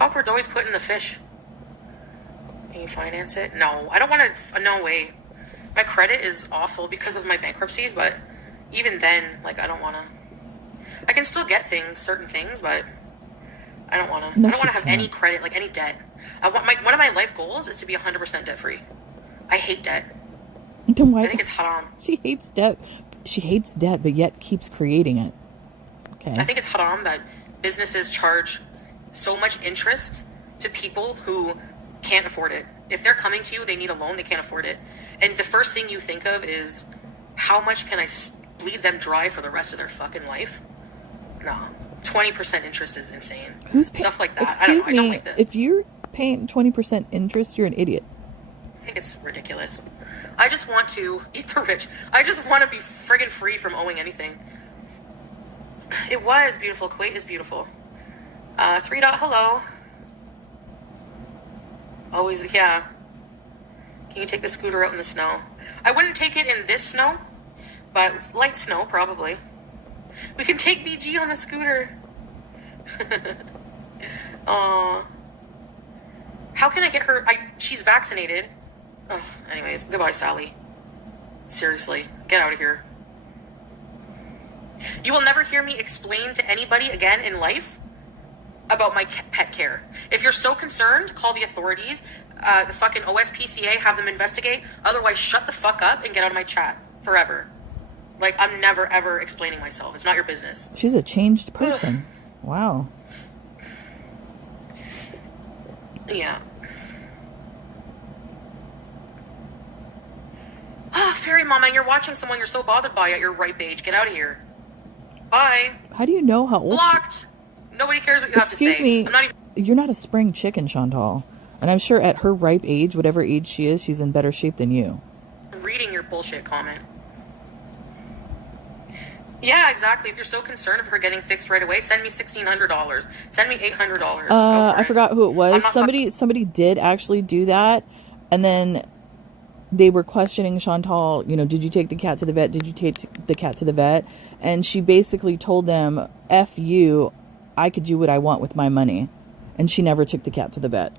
Awkward's always put in the fish. Can you finance it? No, I don't want to. No way. My credit is awful because of my bankruptcies, but even then, like, I don't want to. I can still get things, certain things, but I don't want to. No, I don't want she to have any can't. credit, like any debt. I want one of my life goals is to be 100% debt free. I hate debt. Then why? I think it's haram. She hates debt. She hates debt, but yet keeps creating it. Okay. I think it's haram that businesses charge so much interest to people who can't afford it. If they're coming to you, they need a loan, they can't afford it. And the first thing you think of is, how much can I bleed them dry for the rest of their fucking life? No. 20% interest is insane. Who's paying? Stuff like that. Excuse I don't me. like that. If you're paying 20% interest, you're an idiot. I think it's ridiculous. I just want to eat the rich. I just want to be friggin' free from owing anything. It was beautiful. Kuwait is beautiful. 3 dot hello. Always, yeah. Can you take the scooter out in the snow? I wouldn't take it in this snow, but light snow, probably. We can take BG on the scooter. Aw. How can I get her? She's vaccinated. Ugh, anyways, goodbye, Sally. Seriously, get out of here. You will never hear me explain to anybody again in life about my pet care. If you're so concerned, call the authorities, the fucking OSPCA, have them investigate. Otherwise, shut the fuck up and get out of my chat forever. Like, I'm never, ever explaining myself. It's not your business. She's a changed person. Wow. Yeah. Ah, Fairy Mama, you're watching someone you're so bothered by at your ripe age. Get out of here. Bye. How do you know how old she... Blocked. Nobody cares what you have to say. Excuse me. I'm not even... You're not a spring chicken, Chantal. And I'm sure at her ripe age, whatever age she is, she's in better shape than you. reading your bullshit comment. Yeah, exactly. If you're so concerned of her getting fixed right away, send me $1,600. Send me $800. I forgot who it was. Somebody did actually do that, and then they were questioning Chantal. You know, did you take the cat to the vet? Did you take the cat to the vet? And she basically told them, "F you, I could do what I want with my money," and she never took the cat to the vet.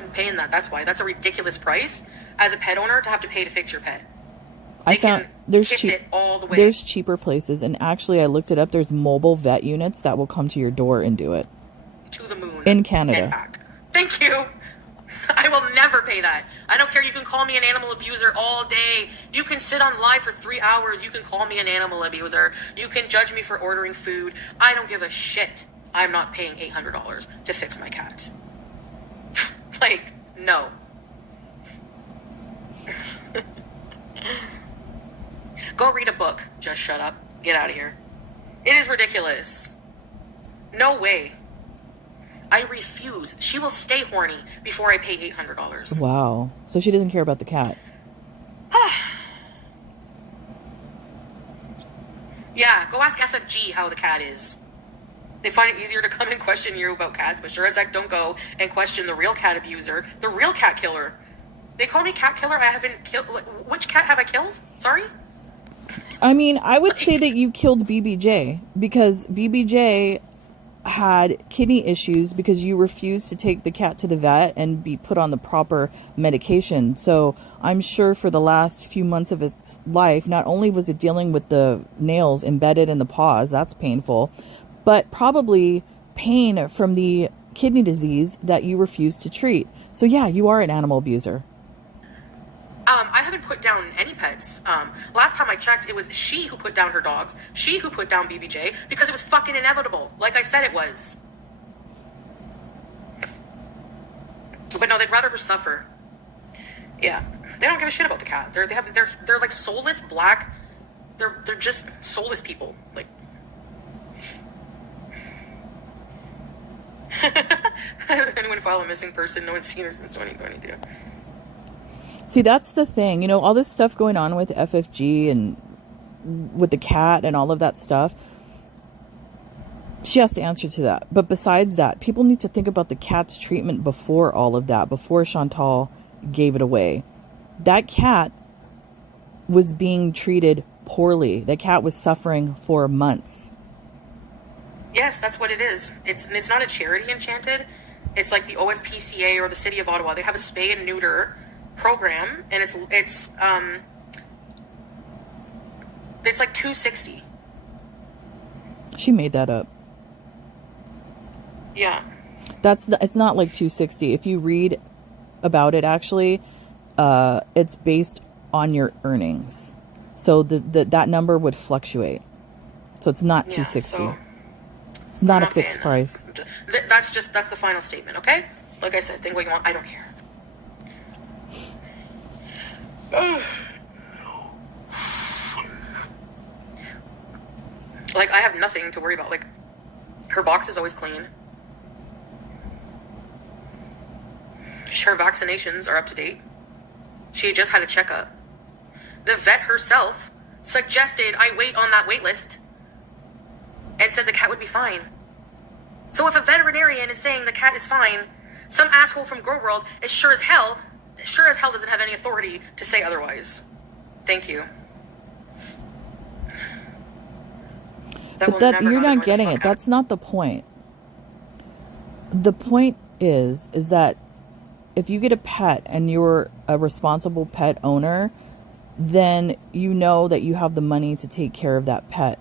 I'm paying that. That's why. That's a ridiculous price as a pet owner to have to pay to fix your pet. I found there's kiss it all the way. There's cheaper places, and actually I looked it up. There's mobile vet units that will come to your door and do it. To the moon. In Canada. And back. Thank you. I will never pay that. I don't care. You can call me an animal abuser all day. You can sit on live for 3 hours. You can call me an animal abuser. You can judge me for ordering food. I don't give a shit. I'm not paying $800 to fix my cat. Like, no. Go read a book. Just shut up. Get out of here. It is ridiculous. No way. I refuse. She will stay horny before I pay $800. Wow. So she doesn't care about the cat. Yeah, go ask FFG how the cat is. They find it easier to come and question you about cats, but sure as heck don't go and question the real cat abuser, the real cat killer. They call me cat killer. I haven't killed... Which cat have I killed? Sorry? I mean, I would say that you killed BBJ because BBJ had kidney issues because you refused to take the cat to the vet and be put on the proper medication. So I'm sure for the last few months of its life, not only was it dealing with the nails embedded in the paws, that's painful, but probably pain from the kidney disease that you refused to treat. So yeah, you are an animal abuser. I haven't put down any pets. Last time I checked, it was she who put down her dogs. She who put down BBJ because it was fucking inevitable. Like I said it was. But no, they'd rather her suffer. Yeah. They don't give a shit about the cat. They're like soulless black. They're just soulless people. Like anyone file a missing person, no one's seen her since 2022. See, that's the thing. You know, all this stuff going on with FFG and with the cat and all of that stuff. She has to answer to that. But besides that, people need to think about the cat's treatment before all of that, before Chantal gave it away. That cat was being treated poorly. That cat was suffering for months. Yes, that's what it is. It's not a charity, Enchanted. It's like the OSPCA or the City of Ottawa. They have a spay and neuter program, and it's like $260. She made that up. Yeah. It's not like $260. If you read about it, actually, it's based on your earnings. So that number would fluctuate. So it's not $260. So it's not a fixed price. That's the final statement, okay? Like I said, think what you want. I don't care. Like, I have nothing to worry about. Like, her box is always clean. Her vaccinations are up to date. She just had a checkup. The vet herself suggested I wait on that wait list and said the cat would be fine. So if a veterinarian is saying the cat is fine, some asshole from Grow World is sure as hell doesn't have any authority to say otherwise. Thank you. But you're not getting it. That's not the point. The point is that if you get a pet and you're a responsible pet owner, then you know that you have the money to take care of that pet.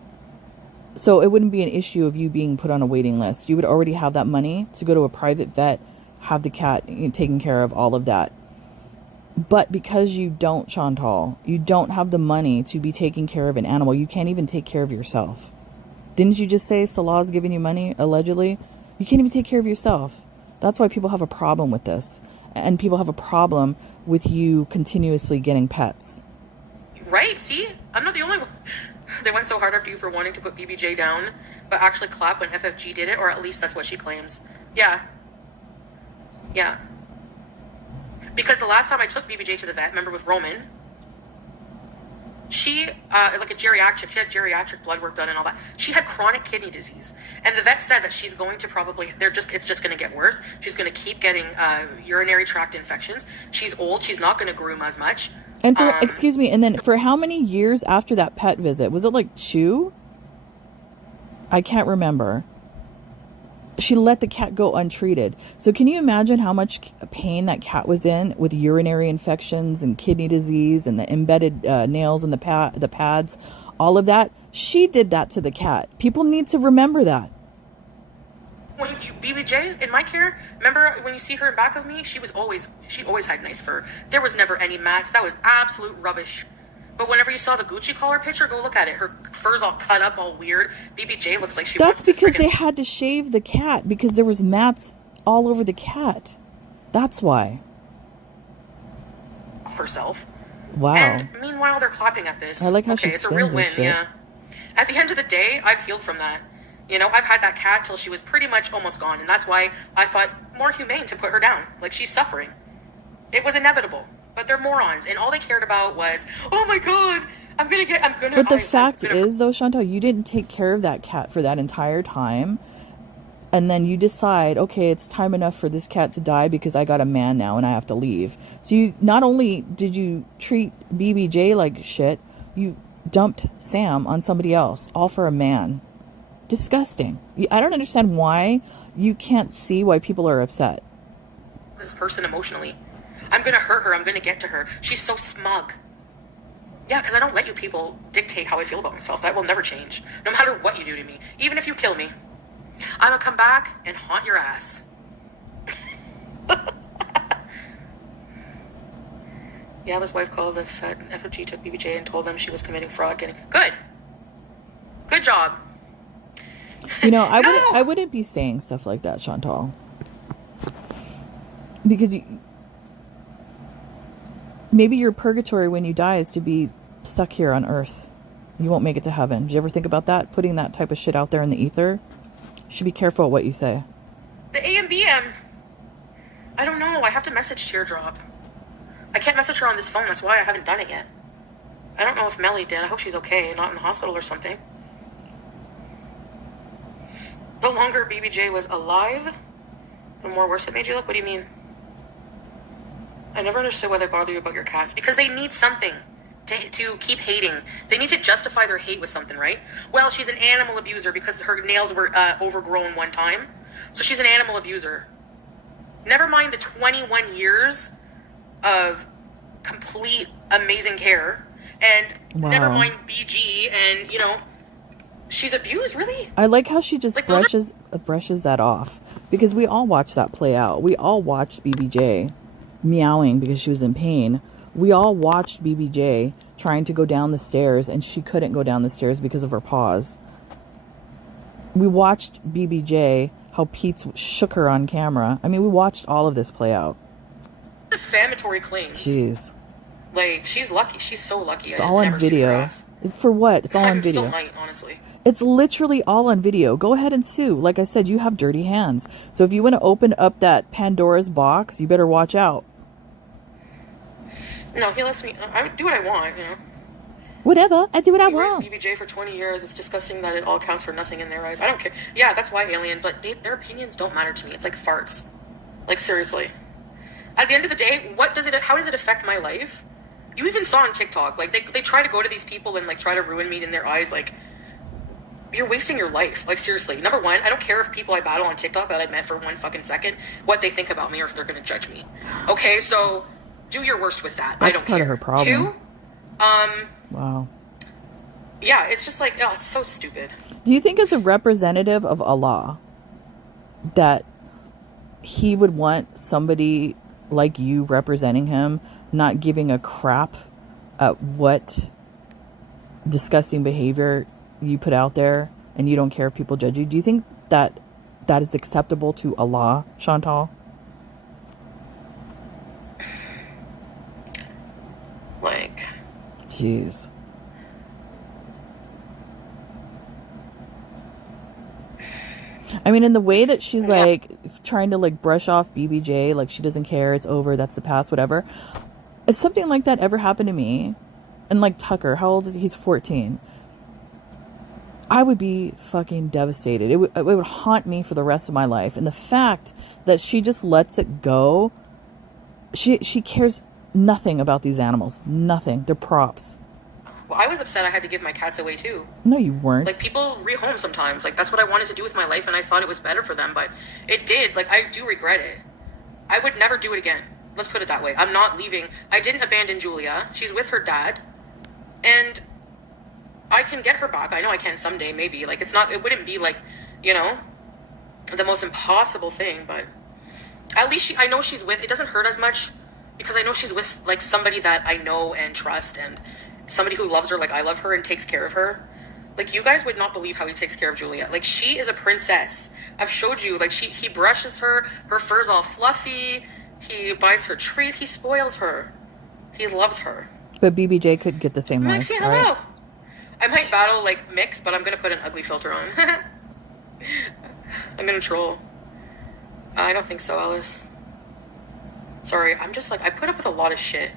So it wouldn't be an issue of you being put on a waiting list. You would already have that money to go to a private vet, have the cat taken care of, all of that. But because you don't, Chantal, you don't have the money to be taking care of an animal. You can't even take care of yourself. Didn't you just say Salah's giving you money, allegedly? You can't even take care of yourself. That's why people have a problem with this. And people have a problem with you continuously getting pets. Right, see? I'm not the only one. They went so hard after you for wanting to put BBJ down, but actually clap when FFG did it, or at least that's what she claims. Yeah. Yeah. Because the last time I took BBJ to the vet, remember with Roman, she, like she had geriatric blood work done and all that. She had chronic kidney disease. And the vet said that she's going to it's just going to get worse. She's going to keep getting urinary tract infections. She's old. She's not going to groom as much. And excuse me, and then for how many years after that pet visit? Was it like 2? I can't remember. She let the cat go untreated. So can you imagine how much pain that cat was in with urinary infections and kidney disease and the embedded nails in the pads, all of that? She did that to the cat. People need to remember that. When BBJ in my care, remember when you see her in back of me, she always had nice fur. There was never any mats. That was absolute rubbish. But whenever you saw the Gucci collar picture, go look at it. Her fur's all cut up, all weird. BBJ looks like she wants to That's because they had to shave the cat because there was mats all over the cat. That's why. Herself. Wow. And meanwhile, they're clapping at this. I like how she it's a real spins win, this shit. yeah. At the end of the day, I've healed from that. You know, I've had that cat till she was pretty much almost gone, and that's why I thought more humane to put her down. Like, she's suffering. It was inevitable, but they're morons, and all they cared about was, oh my god, But the fact is, though, Chantal, you didn't take care of that cat for that entire time, and then you decide, okay, it's time enough for this cat to die because I got a man now and I have to leave. So you, not only did you treat BBJ like shit, you dumped Sam on somebody else, all for a man. Disgusting. I don't understand why you can't see why people are upset. This person emotionally. I'm going to hurt her. I'm going to get to her. She's so smug. Yeah, because I don't let you people dictate how I feel about myself. That will never change. No matter what you do to me. Even if you kill me. I'm going to come back and haunt your ass. Yeah, his wife called the FOG, took BBJ and told them she was committing fraud. Good. Good job. You know, I wouldn't be saying stuff like that, Chantal. Because maybe your purgatory when you die is to be stuck here on earth. You won't make it to heaven. Did you ever think about that? Putting that type of shit out there in the ether? You should be careful what you say. The AMBM. I don't know. I have to message Teardrop. I can't message her on this phone. That's why I haven't done it yet. I don't know if Melly did. I hope she's okay, not in the hospital or something. The longer BBJ was alive, the more worse it made you look. What do you mean? I never understood why they bother you about your cats. Because they need something to keep hating. They need to justify their hate with something, right? Well, she's an animal abuser because her nails were overgrown one time. So she's an animal abuser. Never mind the 21 years of complete amazing care. And never mind BG and, you know, she's abused, really? I like how she just brushes that off. Because we all watched that play out. We all watched BBJ meowing because she was in pain. We all watched BBJ trying to go down the stairs and she couldn't go down the stairs because of her paws. We watched BBJ, how Pete shook her on camera. I mean, we watched all of this play out. Defamatory claims. Jeez. Like, she's lucky. She's so lucky. It's all on video. For what? It's all on video. Still might, honestly. It's literally all on video. Go ahead and sue. Like I said, you have dirty hands. So if you want to open up that Pandora's box, you better watch out. No, he lets me. I do what I want, you know. Whatever. I do what I want. BBJ for 20 years. It's disgusting that it all counts for nothing in their eyes. I don't care. Yeah, that's why Alien. But their opinions don't matter to me. It's like farts. Like, seriously. At the end of the day, how does it affect my life? You even saw on TikTok, like, they try to go to these people and, like, try to ruin me in their eyes. Like, you're wasting your life. Like, seriously. Number one, I don't care if people I battle on TikTok that I met for 1 fucking second, what they think about me or if they're going to judge me. Okay, so do your worst with that. I don't care. That's part of her problem. Two, wow. Yeah, it's just like, oh, it's so stupid. Do you think it's a representative of Allah that he would want somebody like you representing him, not giving a crap at what disgusting behavior you put out there and you don't care if people judge you? Do you think that that is acceptable to Allah, Chantal? Like, jeez. I mean, in the way that she's like trying to like brush off BBJ, like she doesn't care, it's over, that's the past, whatever. If something like that ever happened to me, and like Tucker, how old is he? He's 14. I would be fucking devastated. It would haunt me for the rest of my life. And the fact that she just lets it go, she cares nothing about these animals. Nothing. They're props. Well, I was upset I had to give my cats away too. No, you weren't. Like, people rehome sometimes. Like, that's what I wanted to do with my life, and I thought it was better for them, but it did. Like, I do regret it. I would never do it again. Let's put it that way. I'm not leaving. I didn't abandon Julia. She's with her dad. And I can get her back. I know I can someday, maybe. Like, it wouldn't be like, you know, the most impossible thing, but at least I know she's with, it doesn't hurt as much because I know she's with, like, somebody that I know and trust and somebody who loves her like I love her and takes care of her. Like, you guys would not believe how he takes care of Julia. Like, she is a princess. I've showed you. Like, he brushes her. Her fur's all fluffy. He buys her treats. He spoils her. He loves her. But BBJ could get the same life, Maxie, hello. Right? I might battle, like, Mix, but I'm going to put an ugly filter on. I'm gonna troll. I don't think so, Alice. Sorry, I'm just like, I put up with a lot of shit.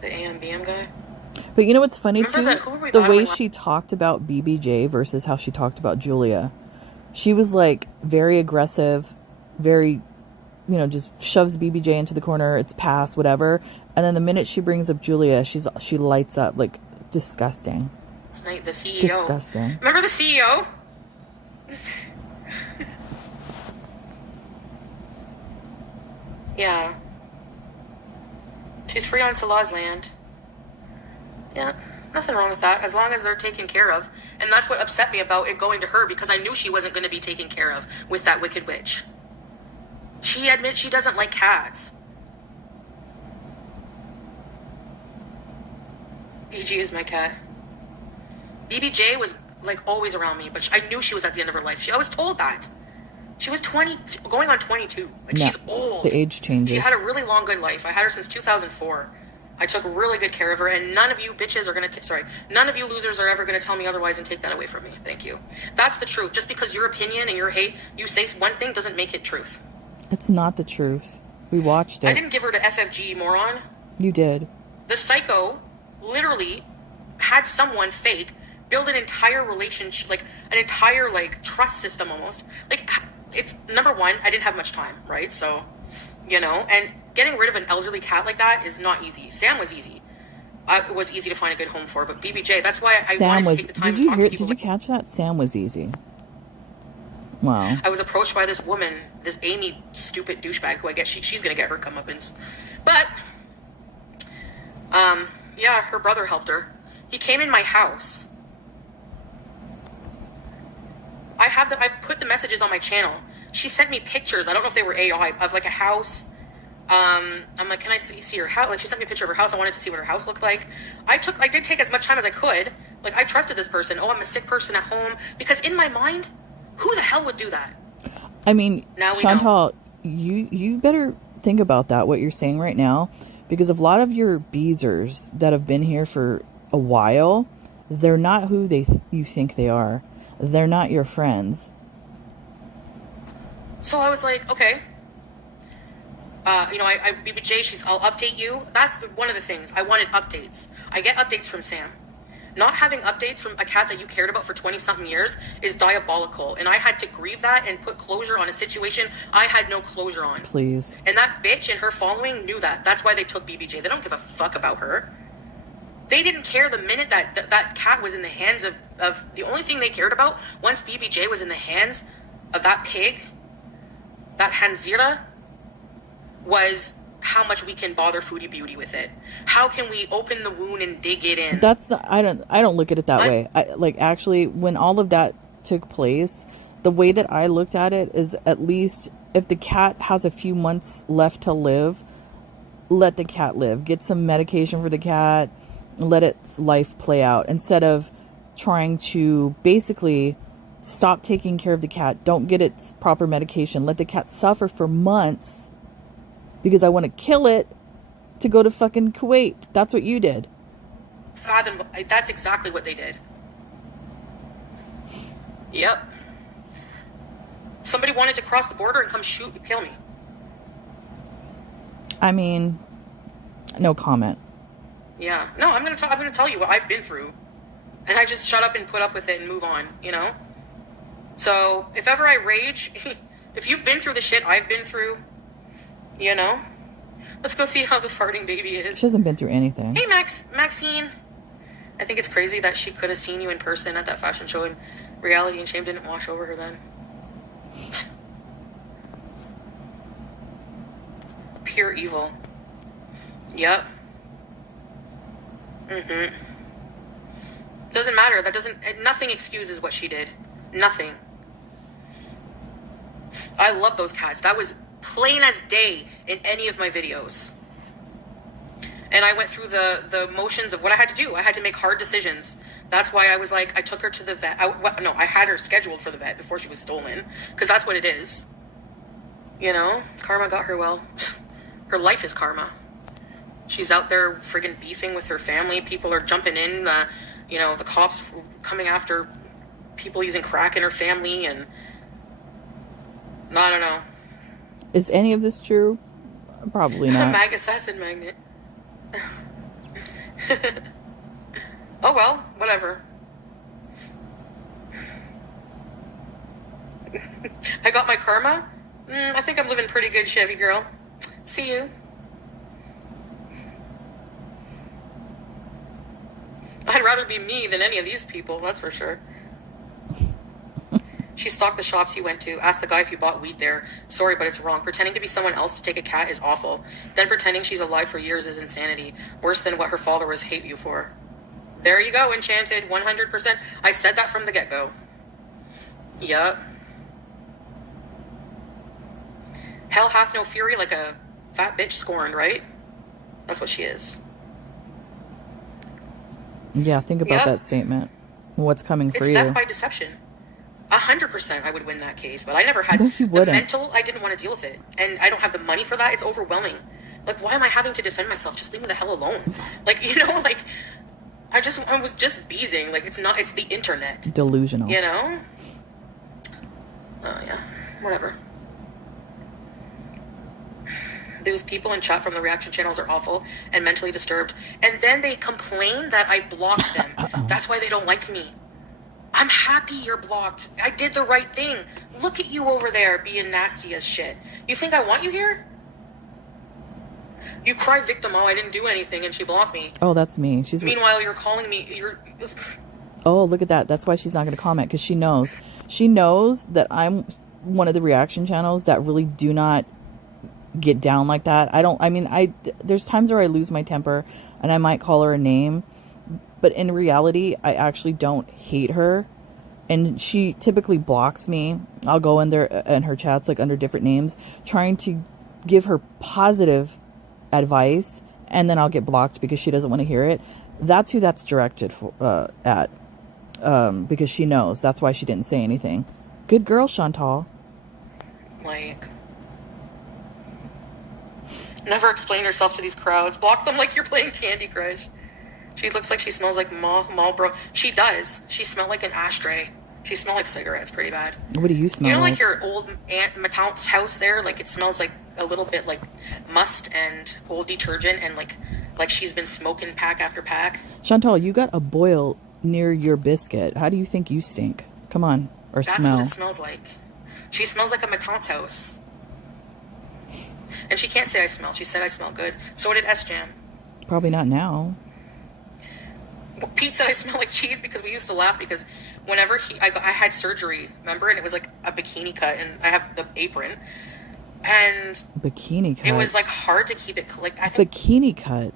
The AMBM guy. But you know what's funny Remember too? The way she talked about BBJ versus how she talked about Julia. She was like very aggressive, very, just shoves BBJ into the corner. It's pass, whatever. And then the minute she brings up Julia, she lights up. Like, disgusting. Tonight, the CEO. Disgusting. Remember the CEO? Yeah. She's free on Salah's land. Yeah, nothing wrong with that, as long as they're taken care of. And that's what upset me about it going to her, because I knew she wasn't going to be taken care of with that wicked witch. She admits she doesn't like cats. BG is my cat. BBJ was like always around me, but I knew she was at the end of her life. I was told that. She was 20, going on 22. Like, she's old. The age changes. She had a really long, good life. I had her since 2004. I took really good care of her, and none of you bitches are going to, none of you losers are ever going to tell me otherwise and take that away from me. Thank you. That's the truth. Just because your opinion and your hate, you say one thing doesn't make it truth. It's not the truth. We watched it. I didn't give her to FFG, moron. You did. The psycho literally had someone fake build an entire relationship, like an entire like trust system almost. Like, it's number one, I didn't have much time, right? So, and getting rid of an elderly cat like that is not easy. Sam was easy. It was easy to find a good home for, but BBJ, that's why I wanted to take the time to talk to people. Did you catch that? Sam was easy. Wow. I was approached by this woman, this Amy stupid douchebag, who I guess she's gonna get her comeuppance. But, yeah, her brother helped her. He came in my house. I put the messages on my channel. She sent me pictures. I don't know if they were AI, of like a house. I'm like, can I see her house? Like, she sent me a picture of her house. I wanted to see what her house looked like. I did take as much time as I could. Like, I trusted this person. Oh, I'm a sick person at home. Because in my mind, who the hell would do that? I mean, now Chantal, you better think about that, what you're saying right now. Because a lot of your beezers that have been here for a while, they're not who you think they are. They're not your friends. So I was like, okay. BBJ, I'll update you. That's one of the things. I wanted updates. I get updates from Sam. Not having updates from a cat that you cared about for 20-something years is diabolical. And I had to grieve that and put closure on a situation I had no closure on. Please. And that bitch and her following knew that. That's why they took BBJ. They don't give a fuck about her. They didn't care the minute that cat was in the hands of the only thing they cared about once BBJ was in the hands of that pig, that Hanzira, was how much we can bother Foodie Beauty with it. How can we open the wound and dig it in? I don't look at it that way. Actually, when all of that took place, the way that I looked at it is, at least if the cat has a few months left to live, let the cat live. Get some medication for the cat. Let its life play out, instead of trying to basically stop taking care of the cat. Don't get its proper medication. Let the cat suffer for months because I want to kill it to go to fucking Kuwait. That's what you did. That's exactly what they did. Yep. Somebody wanted to cross the border and come kill me. I mean, no comment. Yeah. No, I'm gonna tell you what I've been through. And I just shut up and put up with it and move on, So, if ever I rage, if you've been through the shit I've been through, let's go see how the farting baby is. She hasn't been through anything. Hey, Maxine. I think it's crazy that she could have seen you in person at that fashion show, and reality and shame didn't wash over her then. Pure evil. Yep. Doesn't matter. Nothing excuses what she did. Nothing. I love those cats. That was plain as day in any of my videos. And I went through the motions of what I had to do. I had to make hard decisions. That's why I was like, I took her to the vet. I had her scheduled for the vet before she was stolen. Because that's what it is. Karma got her well. Her life is karma. She's out there friggin' beefing with her family. People are jumping in. The cops coming after people using crack in her family, and I don't know. Is any of this true? Probably not. Assassin magnet. Oh well, whatever. I got my karma. I think I'm living pretty good, Chevy girl. See you. I'd rather be me than any of these people, that's for sure. She stalked the shops you went to, asked the guy if you bought weed there. Sorry, but it's wrong. Pretending to be someone else to take a cat is awful. Then pretending she's alive for years is insanity. Worse than what her followers hate you for. There you go, Enchanted. 100%. I said that from the get-go. Yup. Hell hath no fury like a fat bitch scorned, right? That's what she is. Yeah, think about that statement. What's coming for you? It's death by deception. 100% I would win that case, but I never had No, you the wouldn't. mental, I didn't want to deal with it. And I don't have the money for that. It's overwhelming. Like, why am I having to defend myself? Just leave me the hell alone. Like, you know, like, I was just beezing. Like, it's the internet. Delusional. You know? Oh, yeah. Whatever. Those people in chat from the reaction channels are awful and mentally disturbed. And then they complain that I blocked them. That's why they don't like me. I'm happy you're blocked. I did the right thing. Look at you over there being nasty as shit. You think I want you here? You cry victim, oh, I didn't do anything, and she blocked me. Oh, that's me. Meanwhile, you're calling me, Oh, look at that. That's why she's not going to comment, because she knows. She knows that I'm one of the reaction channels that really do not get down like that. There's times where I lose my temper and I might call her a name, but in reality, I actually don't hate her. And she typically blocks me. I'll go in there in her chats, like under different names, trying to give her positive advice, and then I'll get blocked because she doesn't want to hear it. That's who that's directed at, because she knows. That's why she didn't say anything. Good girl, Chantal. Like, never explain yourself to these crowds. Block them like you're playing Candy Crush. She looks like she smells like Marlboro. She does. She smells like an ashtray. She smells like cigarettes pretty bad. What do you smell like? You know, like your old Aunt Mataunt's house there? Like, it smells like a little bit like must and old detergent, and like she's been smoking pack after pack. Chantal, you got a boil near your biscuit. How do you think you stink? Come on. Or That's smell. what it smells like. She smells like a Mataunt's house. And she can't say I smell. She said I smell good. So did S-Jam. Probably not now. Pete said I smell like cheese because we used to laugh because whenever I had surgery, remember? And it was like a bikini cut, and I have the apron. And Bikini cut? it was like hard to keep it, like, I think Bikini cut?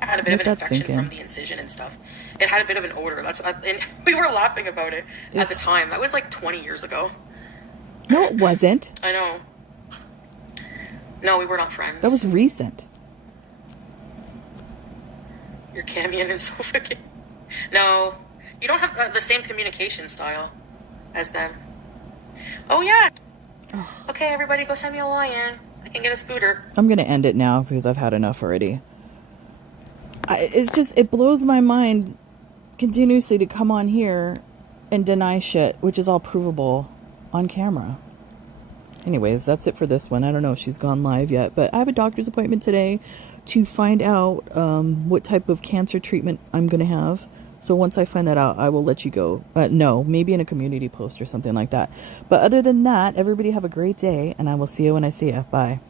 I had a bit of an infection from the incision and stuff. It had a bit of an odor. And we were laughing about it at the time. That was like 20 years ago. No, it wasn't. I know. No, we were not friends. That was recent. You're Camion and Sophia. No, you don't have the same communication style as them. Oh, yeah. Okay, everybody go send me a lion. I can get a scooter. I'm going to end it now because I've had enough already. It blows my mind continuously to come on here and deny shit, which is all provable on camera. Anyways, that's it for this one. I don't know if she's gone live yet, but I have a doctor's appointment today to find out what type of cancer treatment I'm going to have. So once I find that out, I will let you go. No, maybe in a community post or something like that. But other than that, everybody have a great day, and I will see you when I see you. Bye.